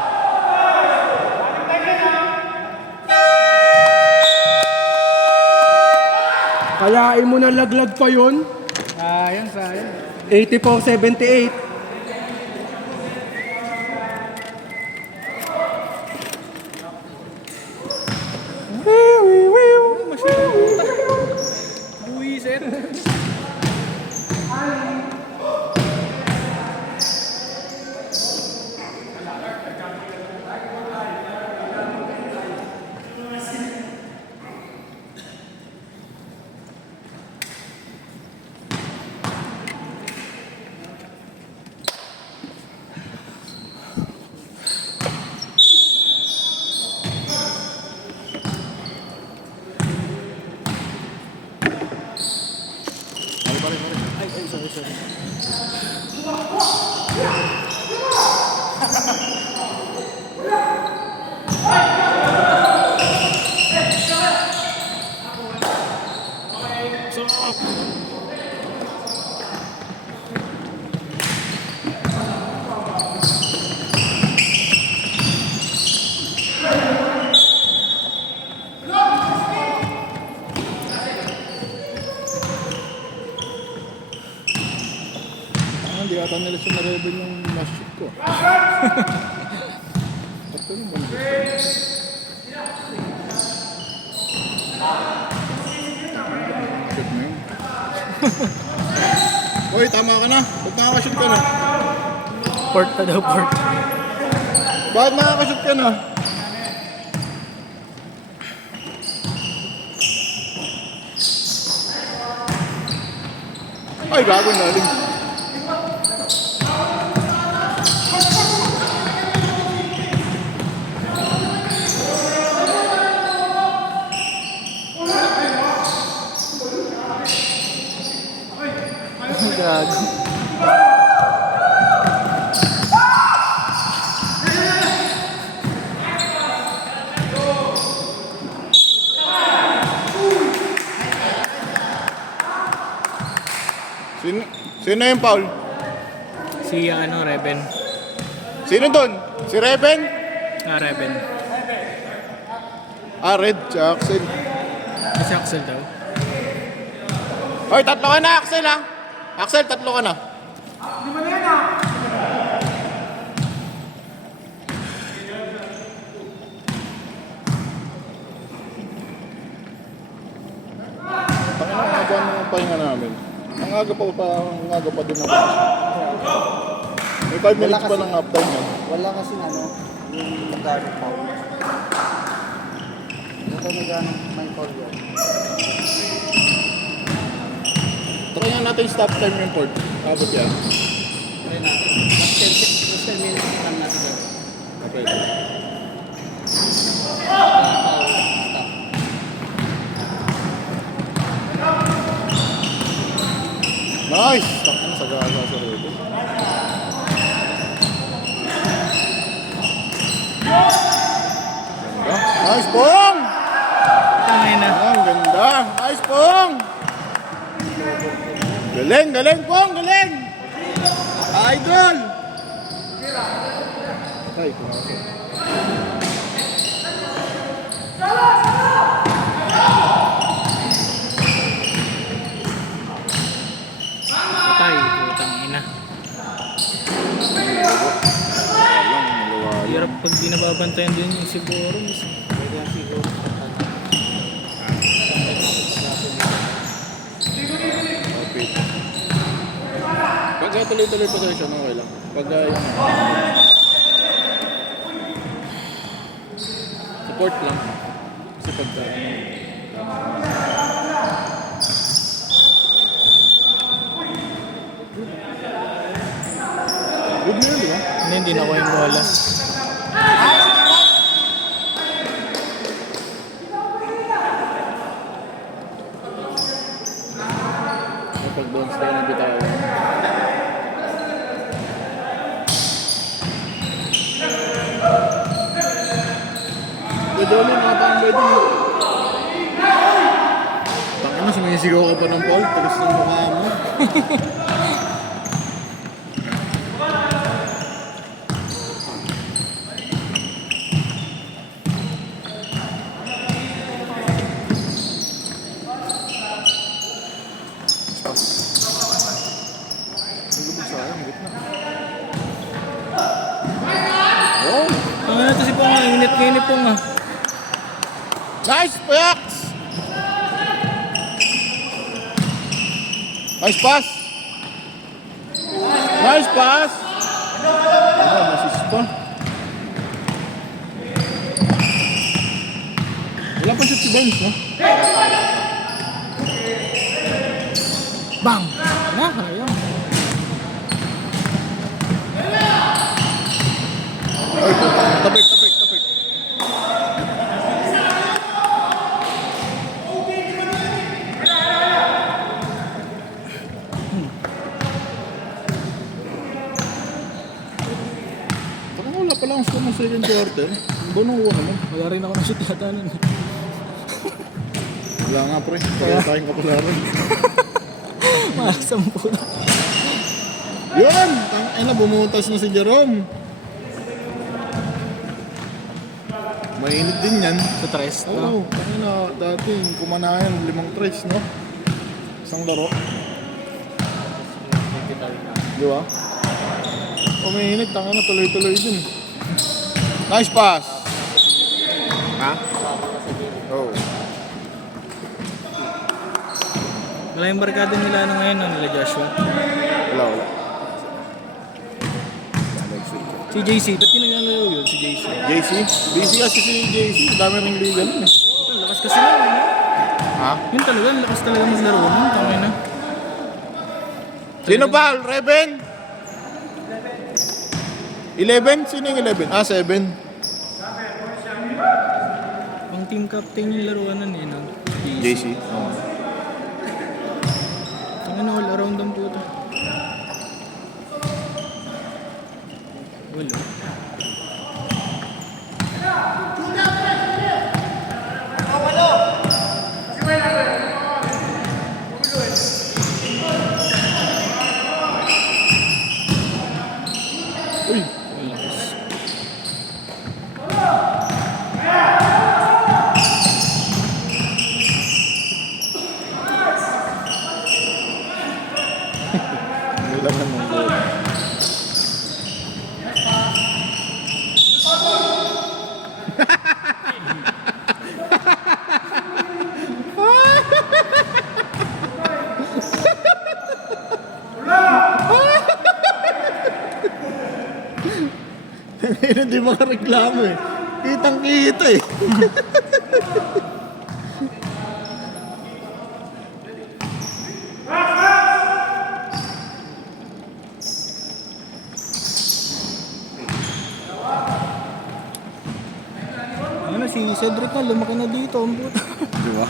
Kalain mo na laglag pa yun. Sayang, sayang. 84-78. Buwisit. Hindi ata nila siya na-rebel yung last shoot ko. Ito yung banda. Shoot mo yun. Uy, tama ka na. Ba't nakakashoot ka na? Port na daw, port. Bakit nakakashoot ka na? Ay, gago na. Gago. Sino yung foul? Si Reven. Sino doon? Si Reven? Reven. Red, si Axel. Si Axel daw. Hoy, tatlo ka na, Axel ha? Axel, tatlo ka na. Ang aga ng pahinga namin. Ang aga pa din ako. May 5 minutes pa ng halftime yan. Wala kasi yung nag-aaral pa. Ito nag-aaral may call yun. Try nga natin stop time yung court. Abot yan. Try natin. Mas 10 minutes lang natin yun. Okay. Nice! Takpan sa gaga sa rito. Ganda. Nice, Pong! Tangay na. Ang ganda. Nice, Pong! Galing, galing, Pong! Galing! Idol! Ay, pumasok. Patay, putang ina. Hirap pag di nababantayan din yung siguro. Pwede yan siguro. Okay. Pag tuloy-tuloy possession, okay lang. Pag support lang. Kasi pagka good na yun, di ba? Hindi na ako yung bola. Pag doon tayo nabitawan. Pwede ulit, mga pang pwede. Tangin na, sumisigaw ka pa ng Paul. Tagas ng mukha mo. Oh, Ang ano to si Pong, init Pong ah. Nice, Payax! Nice pass! Nice pass! ano, masis pa. Wala pa siya si Barnes, no? Bang! Na, ayaw. Ay, tapik. Parang wala pa lang ang score ng second quarter. Bonong uwa naman. Wala rin ako ng shoot yata nun. Wala nga pre, kaya tayong kapalaran. Malasang po. Yun! Tangina, bumutas na si Jerome. Mainit din yan. Sa tres, Oo, no? tangina, dati kumanayan, 5 tries, no? Isang laro. Di ba? Umiinit, tangina, tuloy-tuloy din. Nice pass! Ha? Oo. Wala yung barkada nila ano ngayon, no, nila Joshua. Wala. Si JC, ba't ginaglalaro yun si JC? JC? Busy kasi si JC, dami ring liga nun eh. Ito, lakas kasi lang, ano? Ha? Yun talaga, lakas talaga maglaro nun. Tangay na. Sino ba? Reven? 11? Sino yung 11? Ah, 7. Pang team captain yung laruan nun eh, no? JC? Tangay na, all around ang puto. Wala. Uy! Kailangan ng goal. Hindi makareklamo eh. Kitang-kita eh. Ano, si Cedric na, lumaki na dito, ang puto. Di ba?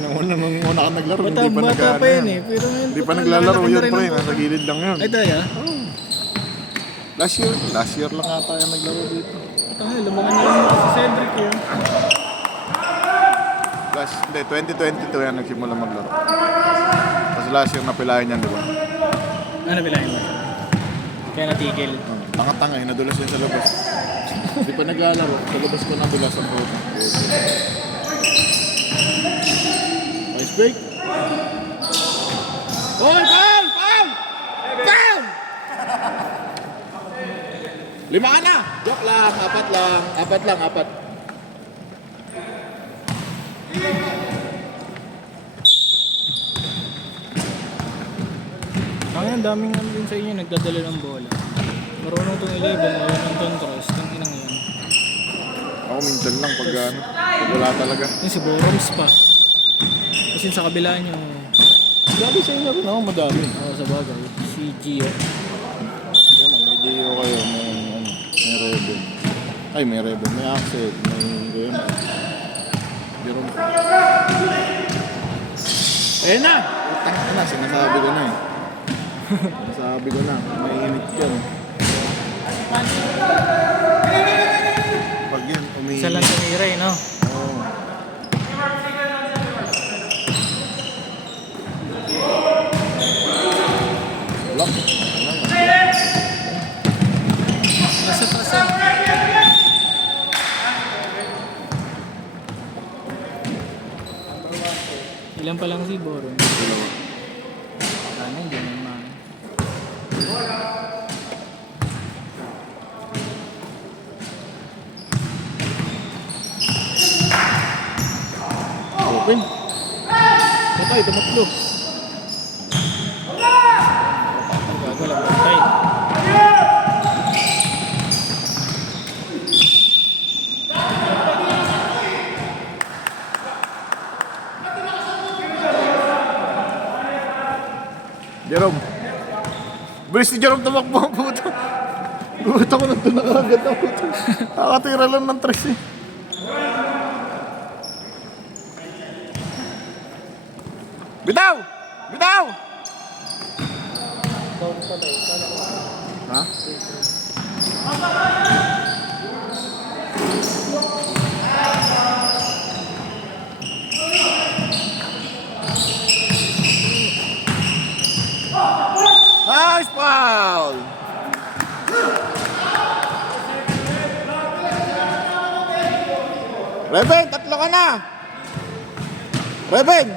Nung una ka naglaro, hindi pa Bata nag-ano pa yun yan. eh. Pero ngayon, Hindi pa puto, naglalaro lalaki na yun rin pre, ang puto. nasa gilid lang yun. Ay, daya? Last year lang ata yung naglaro dito. Tangay, lumaki na rin si Cedric yun. Hindi, 2022 yan nagsimula maglaro. Tapos last year napilayan yan, di ba? Ano bilahin mo? Kaya natigil. Tanga-tanga eh, nadulas yan sa labas. Hindi pa naglalaro, sa labas ko nadulas ang puto. Nice break. Paul! Paul! Paul! Paul! 5 ka na! Joke lang, 4 lang. 4 lang, 4. Ang daming ano din sa inyo, nagdadala ng bola. Marunong itong 11, marunong itong Torres. Ang inang yan. Ako minsan lang pag ano, pag wala talaga. Yung si Boroms pa. Kasi sa kabila nyo, Dami sa inyo rin ako, madami. sa bagay, si Gio. Kaya mo, may Gio kayo, may Rebel. Ay, may Rebel, may Axel, may Gwen. Jerome. Ayun na! Tanga na, sinasabi ko na eh. Sinasabi ko na, may init yan. Pag yan, Isa lang umiinit. tumira eh, no? Oo. block. Nasa taas yan. Ilan pa lang si Boron? Sana hindi naman. Open. Patay, tumatlo. Gagalaw lang tayo. Jerome. Bilis ni Jerome tumakbo ang puto. Gulat ako nang doon nakagad ang puto. Nakatira lang ng tres eh. Bitaw! Bitaw! Ha? Nice foul! Reben, tatlo ka na! Reben!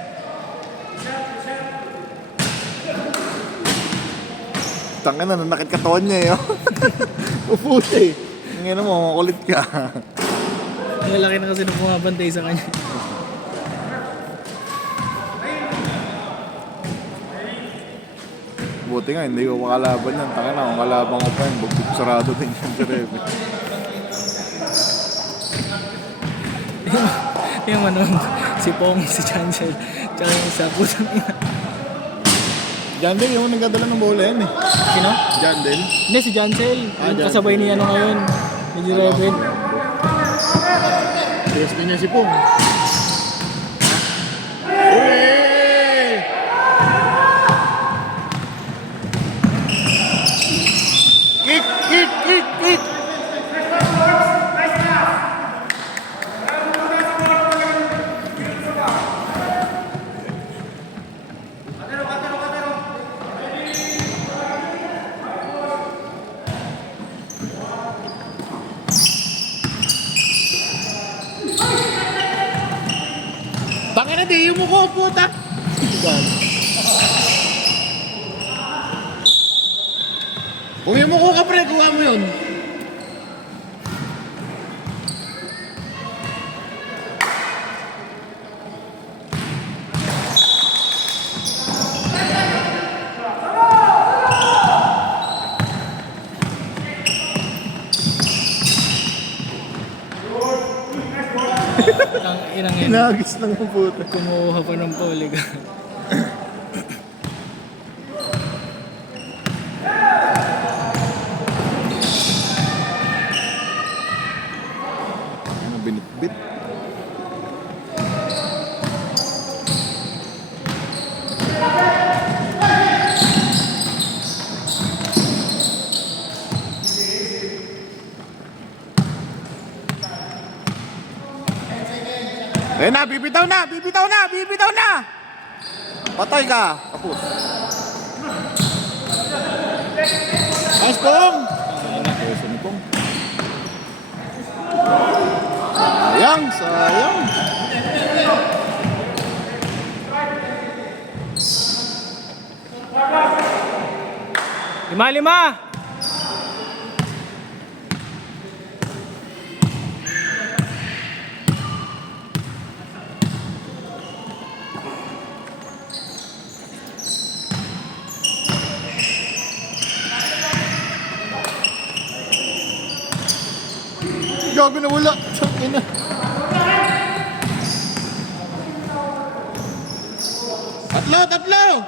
Tangin na, nanakit katawan niya eh. Upo siya eh. Ngayon mo, makulit ka. Malaki na kasi nung bumabantay sa kanya. Buti nga, hindi ko makalaban yan. Tangin na, kung kalaban ko pa yun, bugtog sarado din yung si Reben. Yung ano, si Pong, si Chancel, tsaka yung sa putang ina. Jandel, yung nagdadala ng bola yan eh. Sino? Jandel. Hindi, si Chancel. Yung Chancel. kasabay ni ano ngayon. Ni J-Rebel. Tigas na niya si Pong. Kick, kick, kick, kick. Bakit na di yung mukha, puta? Kung yung mukha ka, pre, kuha mo yun. Ang inang yun. Inagis lang ang puto. Kumuha pa ng polygon. Ano, binitbit. Eh na, bibitaw na, bibitaw na, bibitaw na! Patay ka, kapus. Nice, Pong! Sayang, sayang. Lima! Gago na wala. Sakin na. Tatlo, tatlo!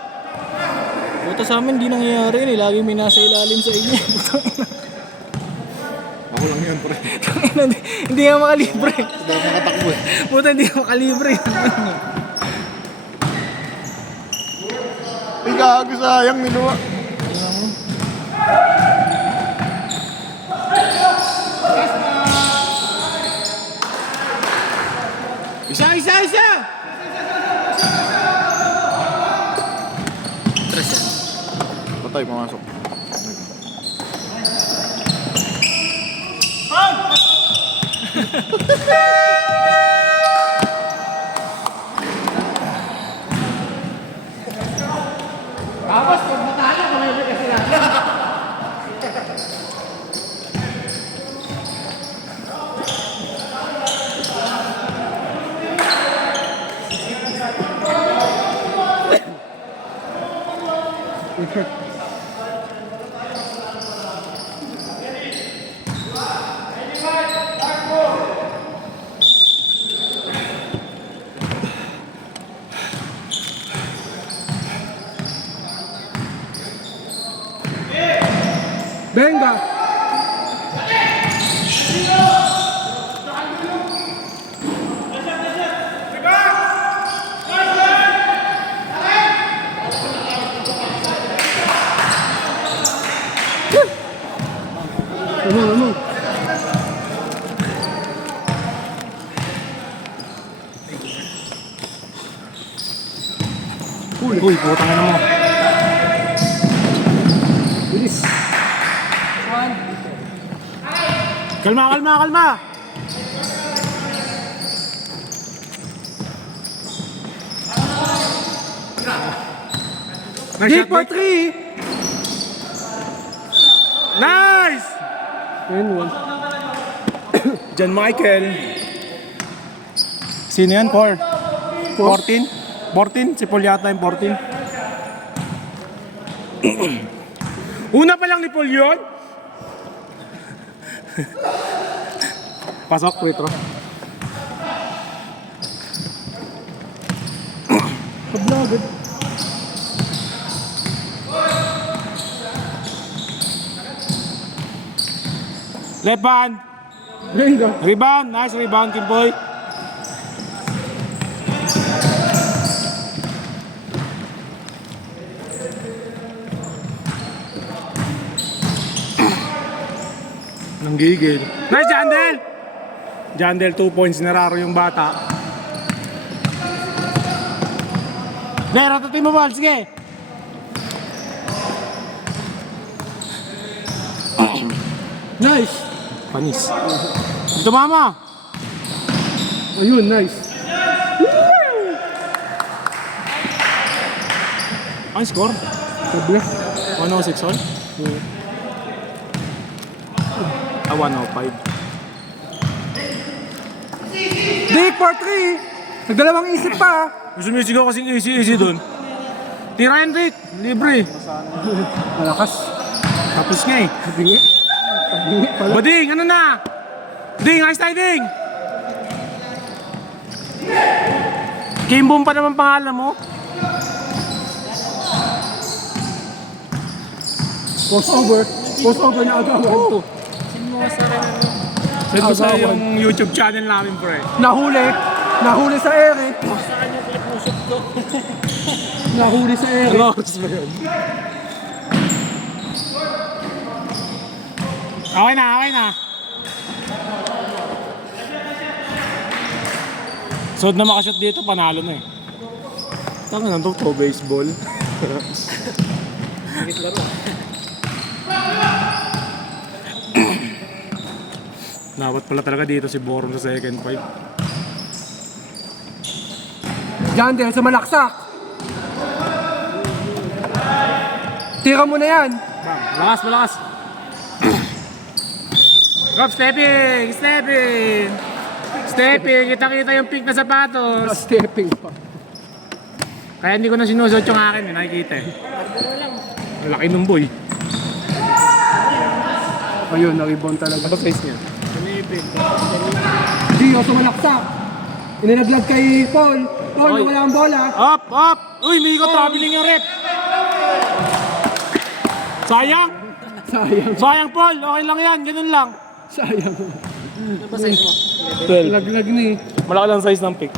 Puta sa amin, di nangyayari yun eh. Lagi may nasa ilalim sa inyo. Ako lang yun, pre. Hindi nga makalibre. Hindi ako makatakbo eh. Puta, hindi nga makalibre. Ay, gago, sayang, niluwa. Isa, isa, isa! Patay, pumasok. Tapos, pag matalo, kumebe kasi lang. Benga. Ano? Uy, putang ina mo. Bilis. Kalma. Dig for 3. Nice! Ayun, one. John Michael. Sino yan? 4? 14? 14? Si Paul yata yung 14. Una pa lang ni Paul yun? Pasok, retro. Kablagad. Left hand. Benga. Rebound. Nice rebound, Kimboy. Nanggigil. Nice, Jandel! Jandel, 2 points. Nararo yung bata. Ratatin mo, ball. Sige. Nice. Panis. Ito, mama. Ayun, nice. Ang score? Kabla. 106 all? 105. Dig for 3. Nagdalawang isip pa. Sumisigaw kasing easy dun. Tira Henrik, libre. Malakas. Tapos nga eh. Bingi. Bingi pala. Bading, ano na? Ding, ice tie, Ding! Kimbom pa naman pangalan mo. Post over na agawan to. Send ko sa yung YouTube channel namin, pre. Nahuli sa ere. Nahuli sa ere. Rose ba yun? Okay na. So na makashot dito, panalo na eh. Tanga na to, baseball. Nawat pala talaga dito si Boron sa second five. Jandel sa malaksak. Tira mo na yan. Bang, malakas. Rob, stepping. Kita-kita yung pink na sapatos. Stepping pa. Kaya hindi ko na sinusot yung akin, nakikita eh. Laki nung boy. Ayun, na-rebound talaga. Ano size niya? Gio sa malaksak. Inilaglag kay Paul. Paul, Oy. wala ang bola. Up! Uy, may ko traveling yung rep. Sayang, Sayang. Paul. Okay lang yan, ganun lang. Sayang. 12. Laglag ni. Malaki lang size ng pick.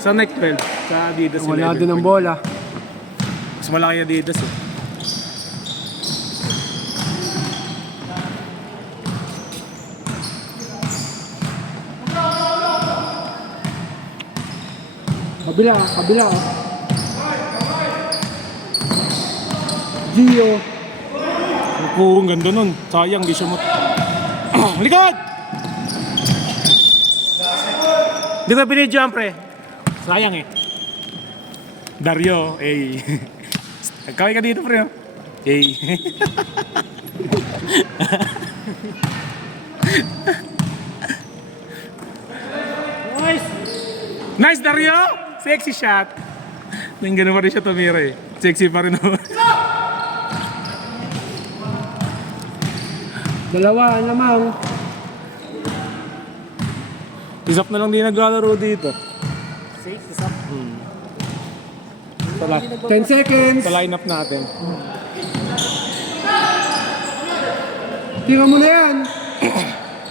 Sa neck 12, sa Adidas Wala 11. din ang bola. Mas malaki yung Adidas eh. Kabila, kabila. Gio. Oo, ang ganda nun. Sayang, di siya mo... Likod! Di ko pinidjump, pre. Sayang eh. Dario, eh. Kawin ka dito, pre. Eh. Nice, Dario! Sexy shot. Nang gano'n pa rin siya tumira eh. Sexy pa rin naman. Dalawa namang. Isap na lang di naglalaro dito. Sa, 10 seconds. sa lineup natin. Tira mo na yan.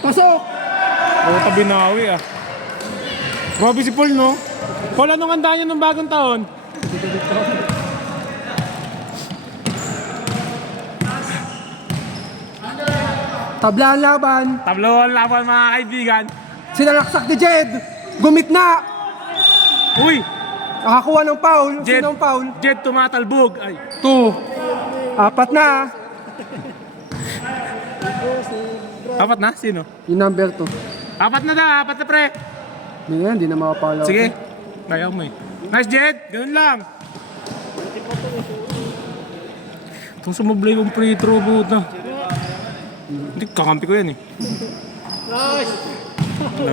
Pasok. Bota binawi ah. Grabe si Paul, no? Paul, anong handa niyo ng bagong taon? Tabla ang laban. Tablo ang laban, mga kaibigan. Sinalaksak ni Jed. Gumit-na. Uy! Nakakuha ng foul. Jed, Sinong foul? Jed tumatalbog. Ay, 2. Apat na. apat na? Sino? Yung number 2. Apat na daw, apat na pre. Hindi di na makapala. Sige. Kaya mo eh. Nice, Jed! Ganun lang. Itong sumablay kong free throw, buta. Hindi, kakampi ko yan eh.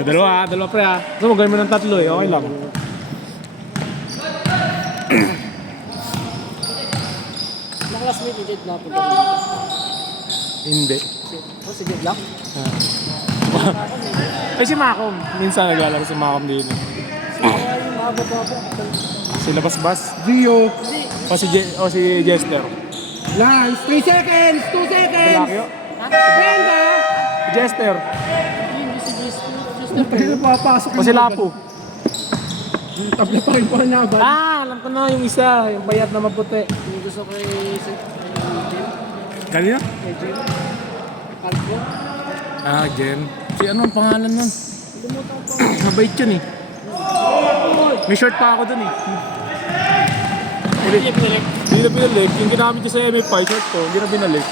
Dalawa pre ha. So, magaling mo ng tatlo eh, okay lang. Naklasmate ni Jed na po. Hindi. Oh, si Jed lang? Ay, si Macom. Minsan naglalaro si Macom din. Yung mahaba-baba. Sila Basbas. Gio. O si Jester. Lance. 3 seconds. 2 seconds. Balakyo. Benga. Jester. Ano pa yung papasok? O si Lapu. Tabla pa rin pa ang laban. Ah, alam ko na yung isa. Yung bayat na maputi. Yung gusto kay Jed. Kanina? Kay Jed. Kalbo. Ah, Jem. Si ano ang pangalan nun? Mabait yun eh. May short pa ako dun eh. Hindi na binalik. Yung ginamit ko sa MF5 short ko, hindi na binalik.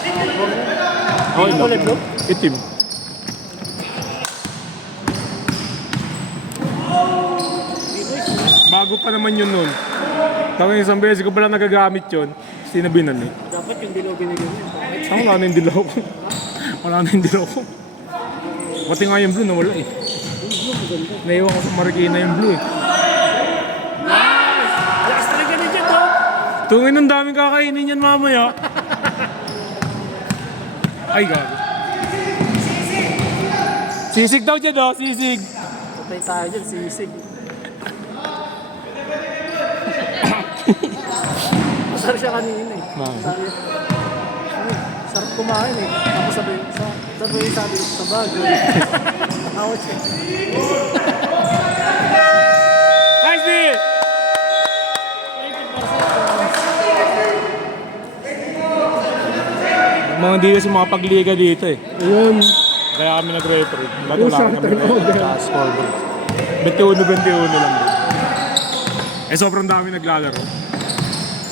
Okay lang. Itim. Bago pa naman yun nun. Tapos isang beses ko pala nagagamit yun. Hindi na binalik. Dapat yung dilaw binigyan niya. Saan wala na yung dilaw ko? Wala na yung dilaw ko. Pati nga yung blue nawala eh. Naiwan ko sa Marikina yung blue eh. Lakas talaga ni Jed, oh! Tungin ang daming kakainin yan mamaya. Ay, gago. Sisig daw dyan, oh. Sisig. Patay tayo dyan, sisig. Masar siya kanina eh. Sabi, ay, sarap kumain eh. Tapos sabi sa bago. Awat siya. Nice D! Mga hindi kasi makapagliga dito eh. Ayun. Kaya kami nag-referee. Ba't Oh, wala kami turnover. scoreboard? 21-21 lang din. Eh sobrang dami naglalaro.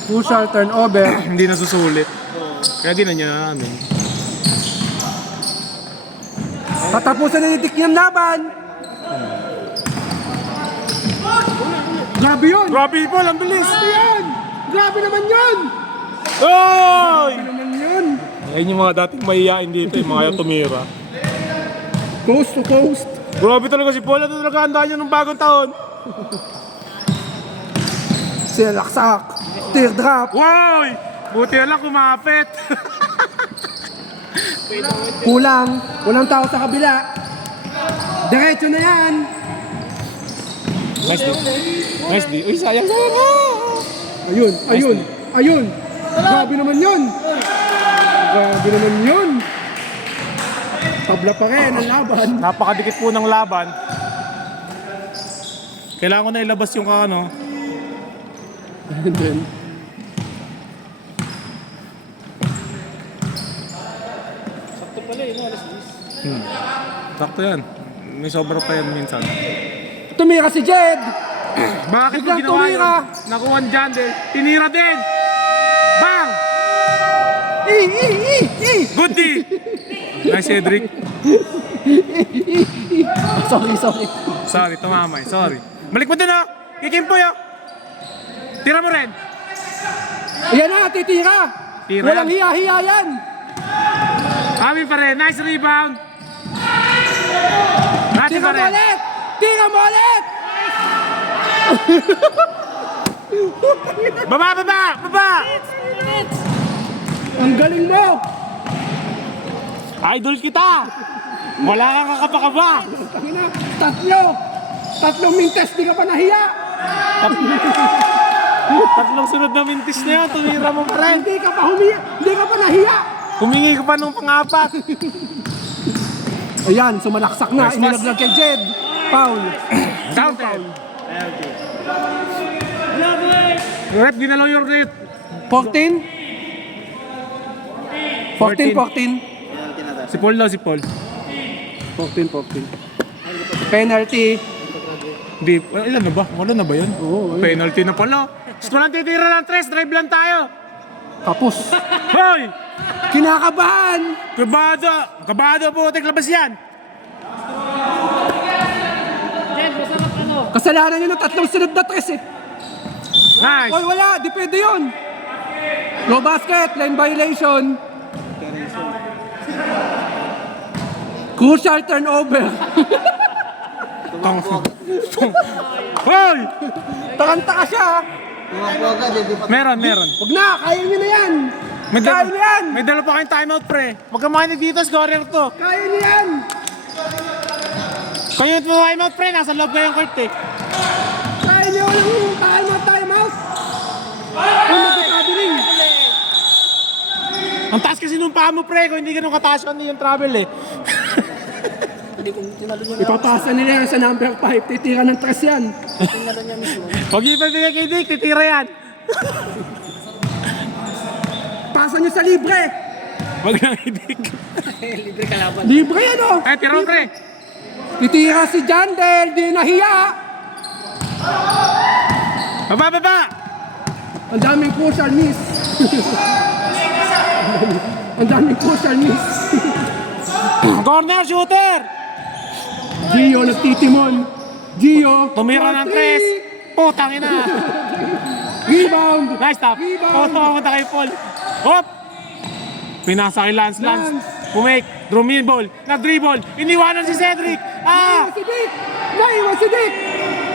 Crucial turnover. Hindi nasusulit. Kaya ginanyan na namin. Tatapusan na ni Dick yung laban. Grabe yun. Grabe Paul, ang bilis! Grabe yun. Grabe naman yun. Oy! Grabe naman yun. Ayun yung mga dating mahihain dito, yung mga tumira. Coast to coast. Grabe talaga si Paul, ano talaga handa niya ng bagong taon? Sinalaksak. Teardrop. Woy! Buti na lang kumapit. Kulang. Walang tao sa kabila. Diretso na yan. Nice D. Nice D. Uy, sayang. Ayun. Ayun. Ayun. Grabe naman yun. Grabe naman yun. Tabla pa rin ang laban. Napakadikit po ng laban. Kailangan ko na ilabas yung ano. And then, Sakto pala eh, no? Alas 10. Sakto yan. May sobra pa yan minsan. tumira si Jed. Bakit mo Biglang ginawa yun? tumira. Nakuha ni Jandel. Tinira din. Bang! Good D. Nice, Cedric. Sorry. Sorry, tumamay. Sorry. Balik mo din, oh. Kikimpoy, oh. Tira mo rin. Ayan na, titira. Tira. Walang hiya-hiya yan. Kami pa rin. Nice rebound. Natin Tira pa mo rin. ulit. Tira mo ulit. Baba! Ang galing mo. Idol kita. Wala kang kakapakaba. Tangina, tatlong mintes, di ka pa nahiya. Tatlong sunod na mintis na yan. Tumira mo, friend. Hindi ka pa nahiya. Humingi ka pa nung pang-apat. Ayan, sumalaksak na. Nice pass. Inilaglag kay Jed. Foul. Down foul. Rep, ginalaw yung rep. 14. Si Paul daw, si Paul. 14. Penalty. Hindi, ilan na ba? Wala na ba yun? Oo, ayun. Penalty na pala. Gusto lang titira ng 3, drive lang tayo. Kapos. Hoy! Kinakabahan. Kabado po, labas yan. Kasalanan nyo ng tatlong sunod na tres eh. Nice. Oy, wala. Depende yun. No basket. Line violation. Crucial turnover. Hoy! Takanta ka siya. Meron. Huwag na. Kaya nyo na yan. Kaya nyo yan. May dala pa kayong timeout, pre. Huwag kang makinig dito, scorer to. Kaya nyo yan. Kayo ito timeout, pre. Nasa loob kayong court, eh. Kaya nyo lang time out. Kung nagkakabiling. Ang taas kasi nung paa mo, pre. Kung hindi ganun kataas yun yung travel, eh. Ipapasa nila yan sa number 5. Titira ng tres yan. Huwag ibibigay kay Dick, titira yan. Pasa nyo sa libre. Huwag lang i-Dick. Libre yan oh. Eh, tira mo, pre. Titira si Jandel. Di nahiya. Baba! Ang daming crucial miss. Ang daming crucial miss. Corner shooter! Gio nagtitimon. Gio. Tumira ng 3. Putang ina. Rebound. Nice stop. Rebound. Pumunta kay Paul. Hop! Pinasa kay Lance. Pumake. Drumiball. Nag-dribble. Iniwanan si Cedric. Naiwan si Dick. Naiwan si Dick.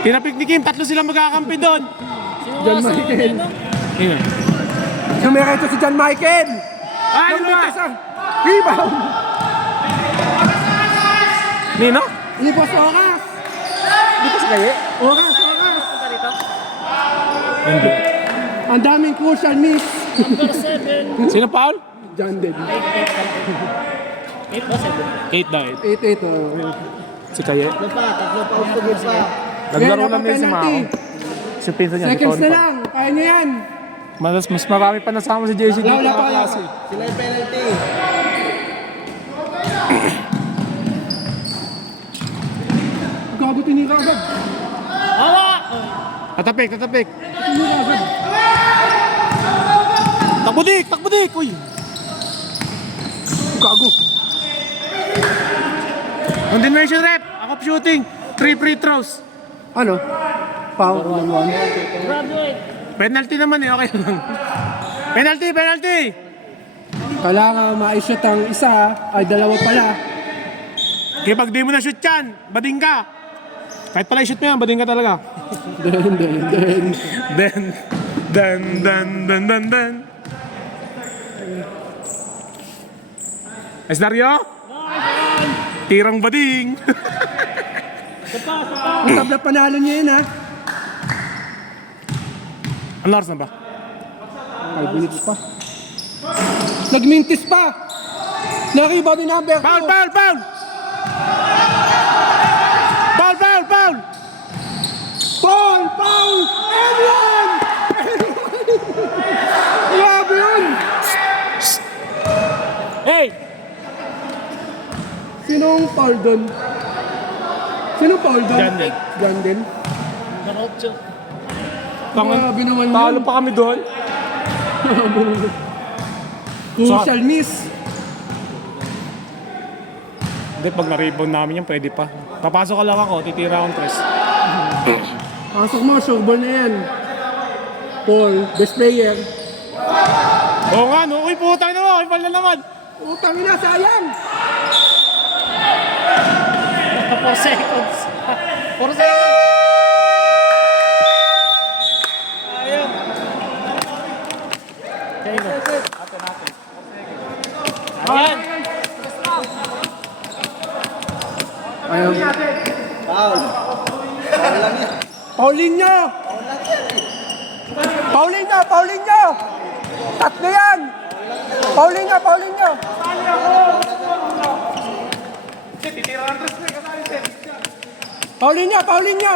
Tinapik ni Kim. 3 silang magkakampi doon. John Michael. Ayun. Sumira ito si John Michael. Ay, ano ba? Rebound. Nino? Ini po sa oras. Dito sa kaye? Oras. Ang daming crucial miss. Sino Paul? Jandel. 8 daw. 8-8. Si Kaye. Naglaro lang din si Mao. Si Pinto niya. Seconds na lang. Kaya niya yan. Mas marami pa nasama si JC dito. Wala pa kaya. Sila yung penalty. Gago tinira agad. Tatapik. Tinira agad. Takbo dik! Uy! Gago. Continuation rep. Ako shooting. 3 free throws. Ano? Foul. 1-1. Penalty naman eh. Okay lang. Penalty! Kailangan ma-shoot ang isa ay dalawa pala. Kaya pag di mo na shoot yan, bading ka. Kahit pala i-shoot mo yan, bading ka talaga. Then. Es Dario? Tirang bading. Ang tabla panalo niya yun ha. Ang oras na ba? 5 minutes pa. Nagmintis pa. Nakibody number 2. Foul! Foul! Everyone! Grabe yun! Hey! Sinong foul doon? Jandel. Jandel? Diretso. Grabe naman yun. Talo pa kami doon. Crucial miss. Hindi, pag na-rebound namin yan, pwede pa. Papasok ka lang ako, titira akong tres. Pasok mo, sure ball na yan. Paul, best player. Oo nga, no? Uy, putang na mo! Ipal na naman! Utang ina, sayang! 4 seconds. 4 seconds. Ayan. Ayaw. Paulinho! Paulinho! Paulinho! Tatlo yan! Paulinho! Paulinho! Paulinho! Paulinho!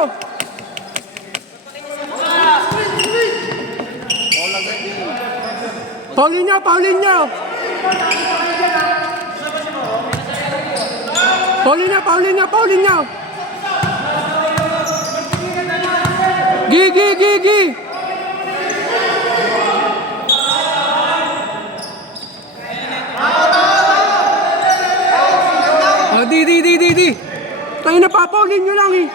Paulinho! Paulinho! Paulinho! Paulinho! Paulinho! Gigi! Gigi! Ah, di. Tayo na papaulin nyo lang eh.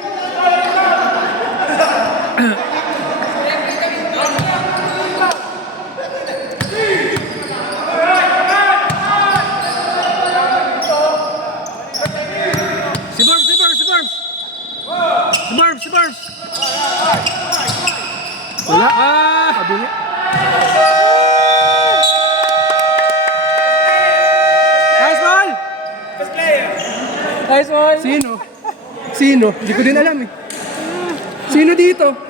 Si Barbs. Wala. Kabili. Nice ball! Nice one. Sino? Hindi ko din alam eh. Sino dito?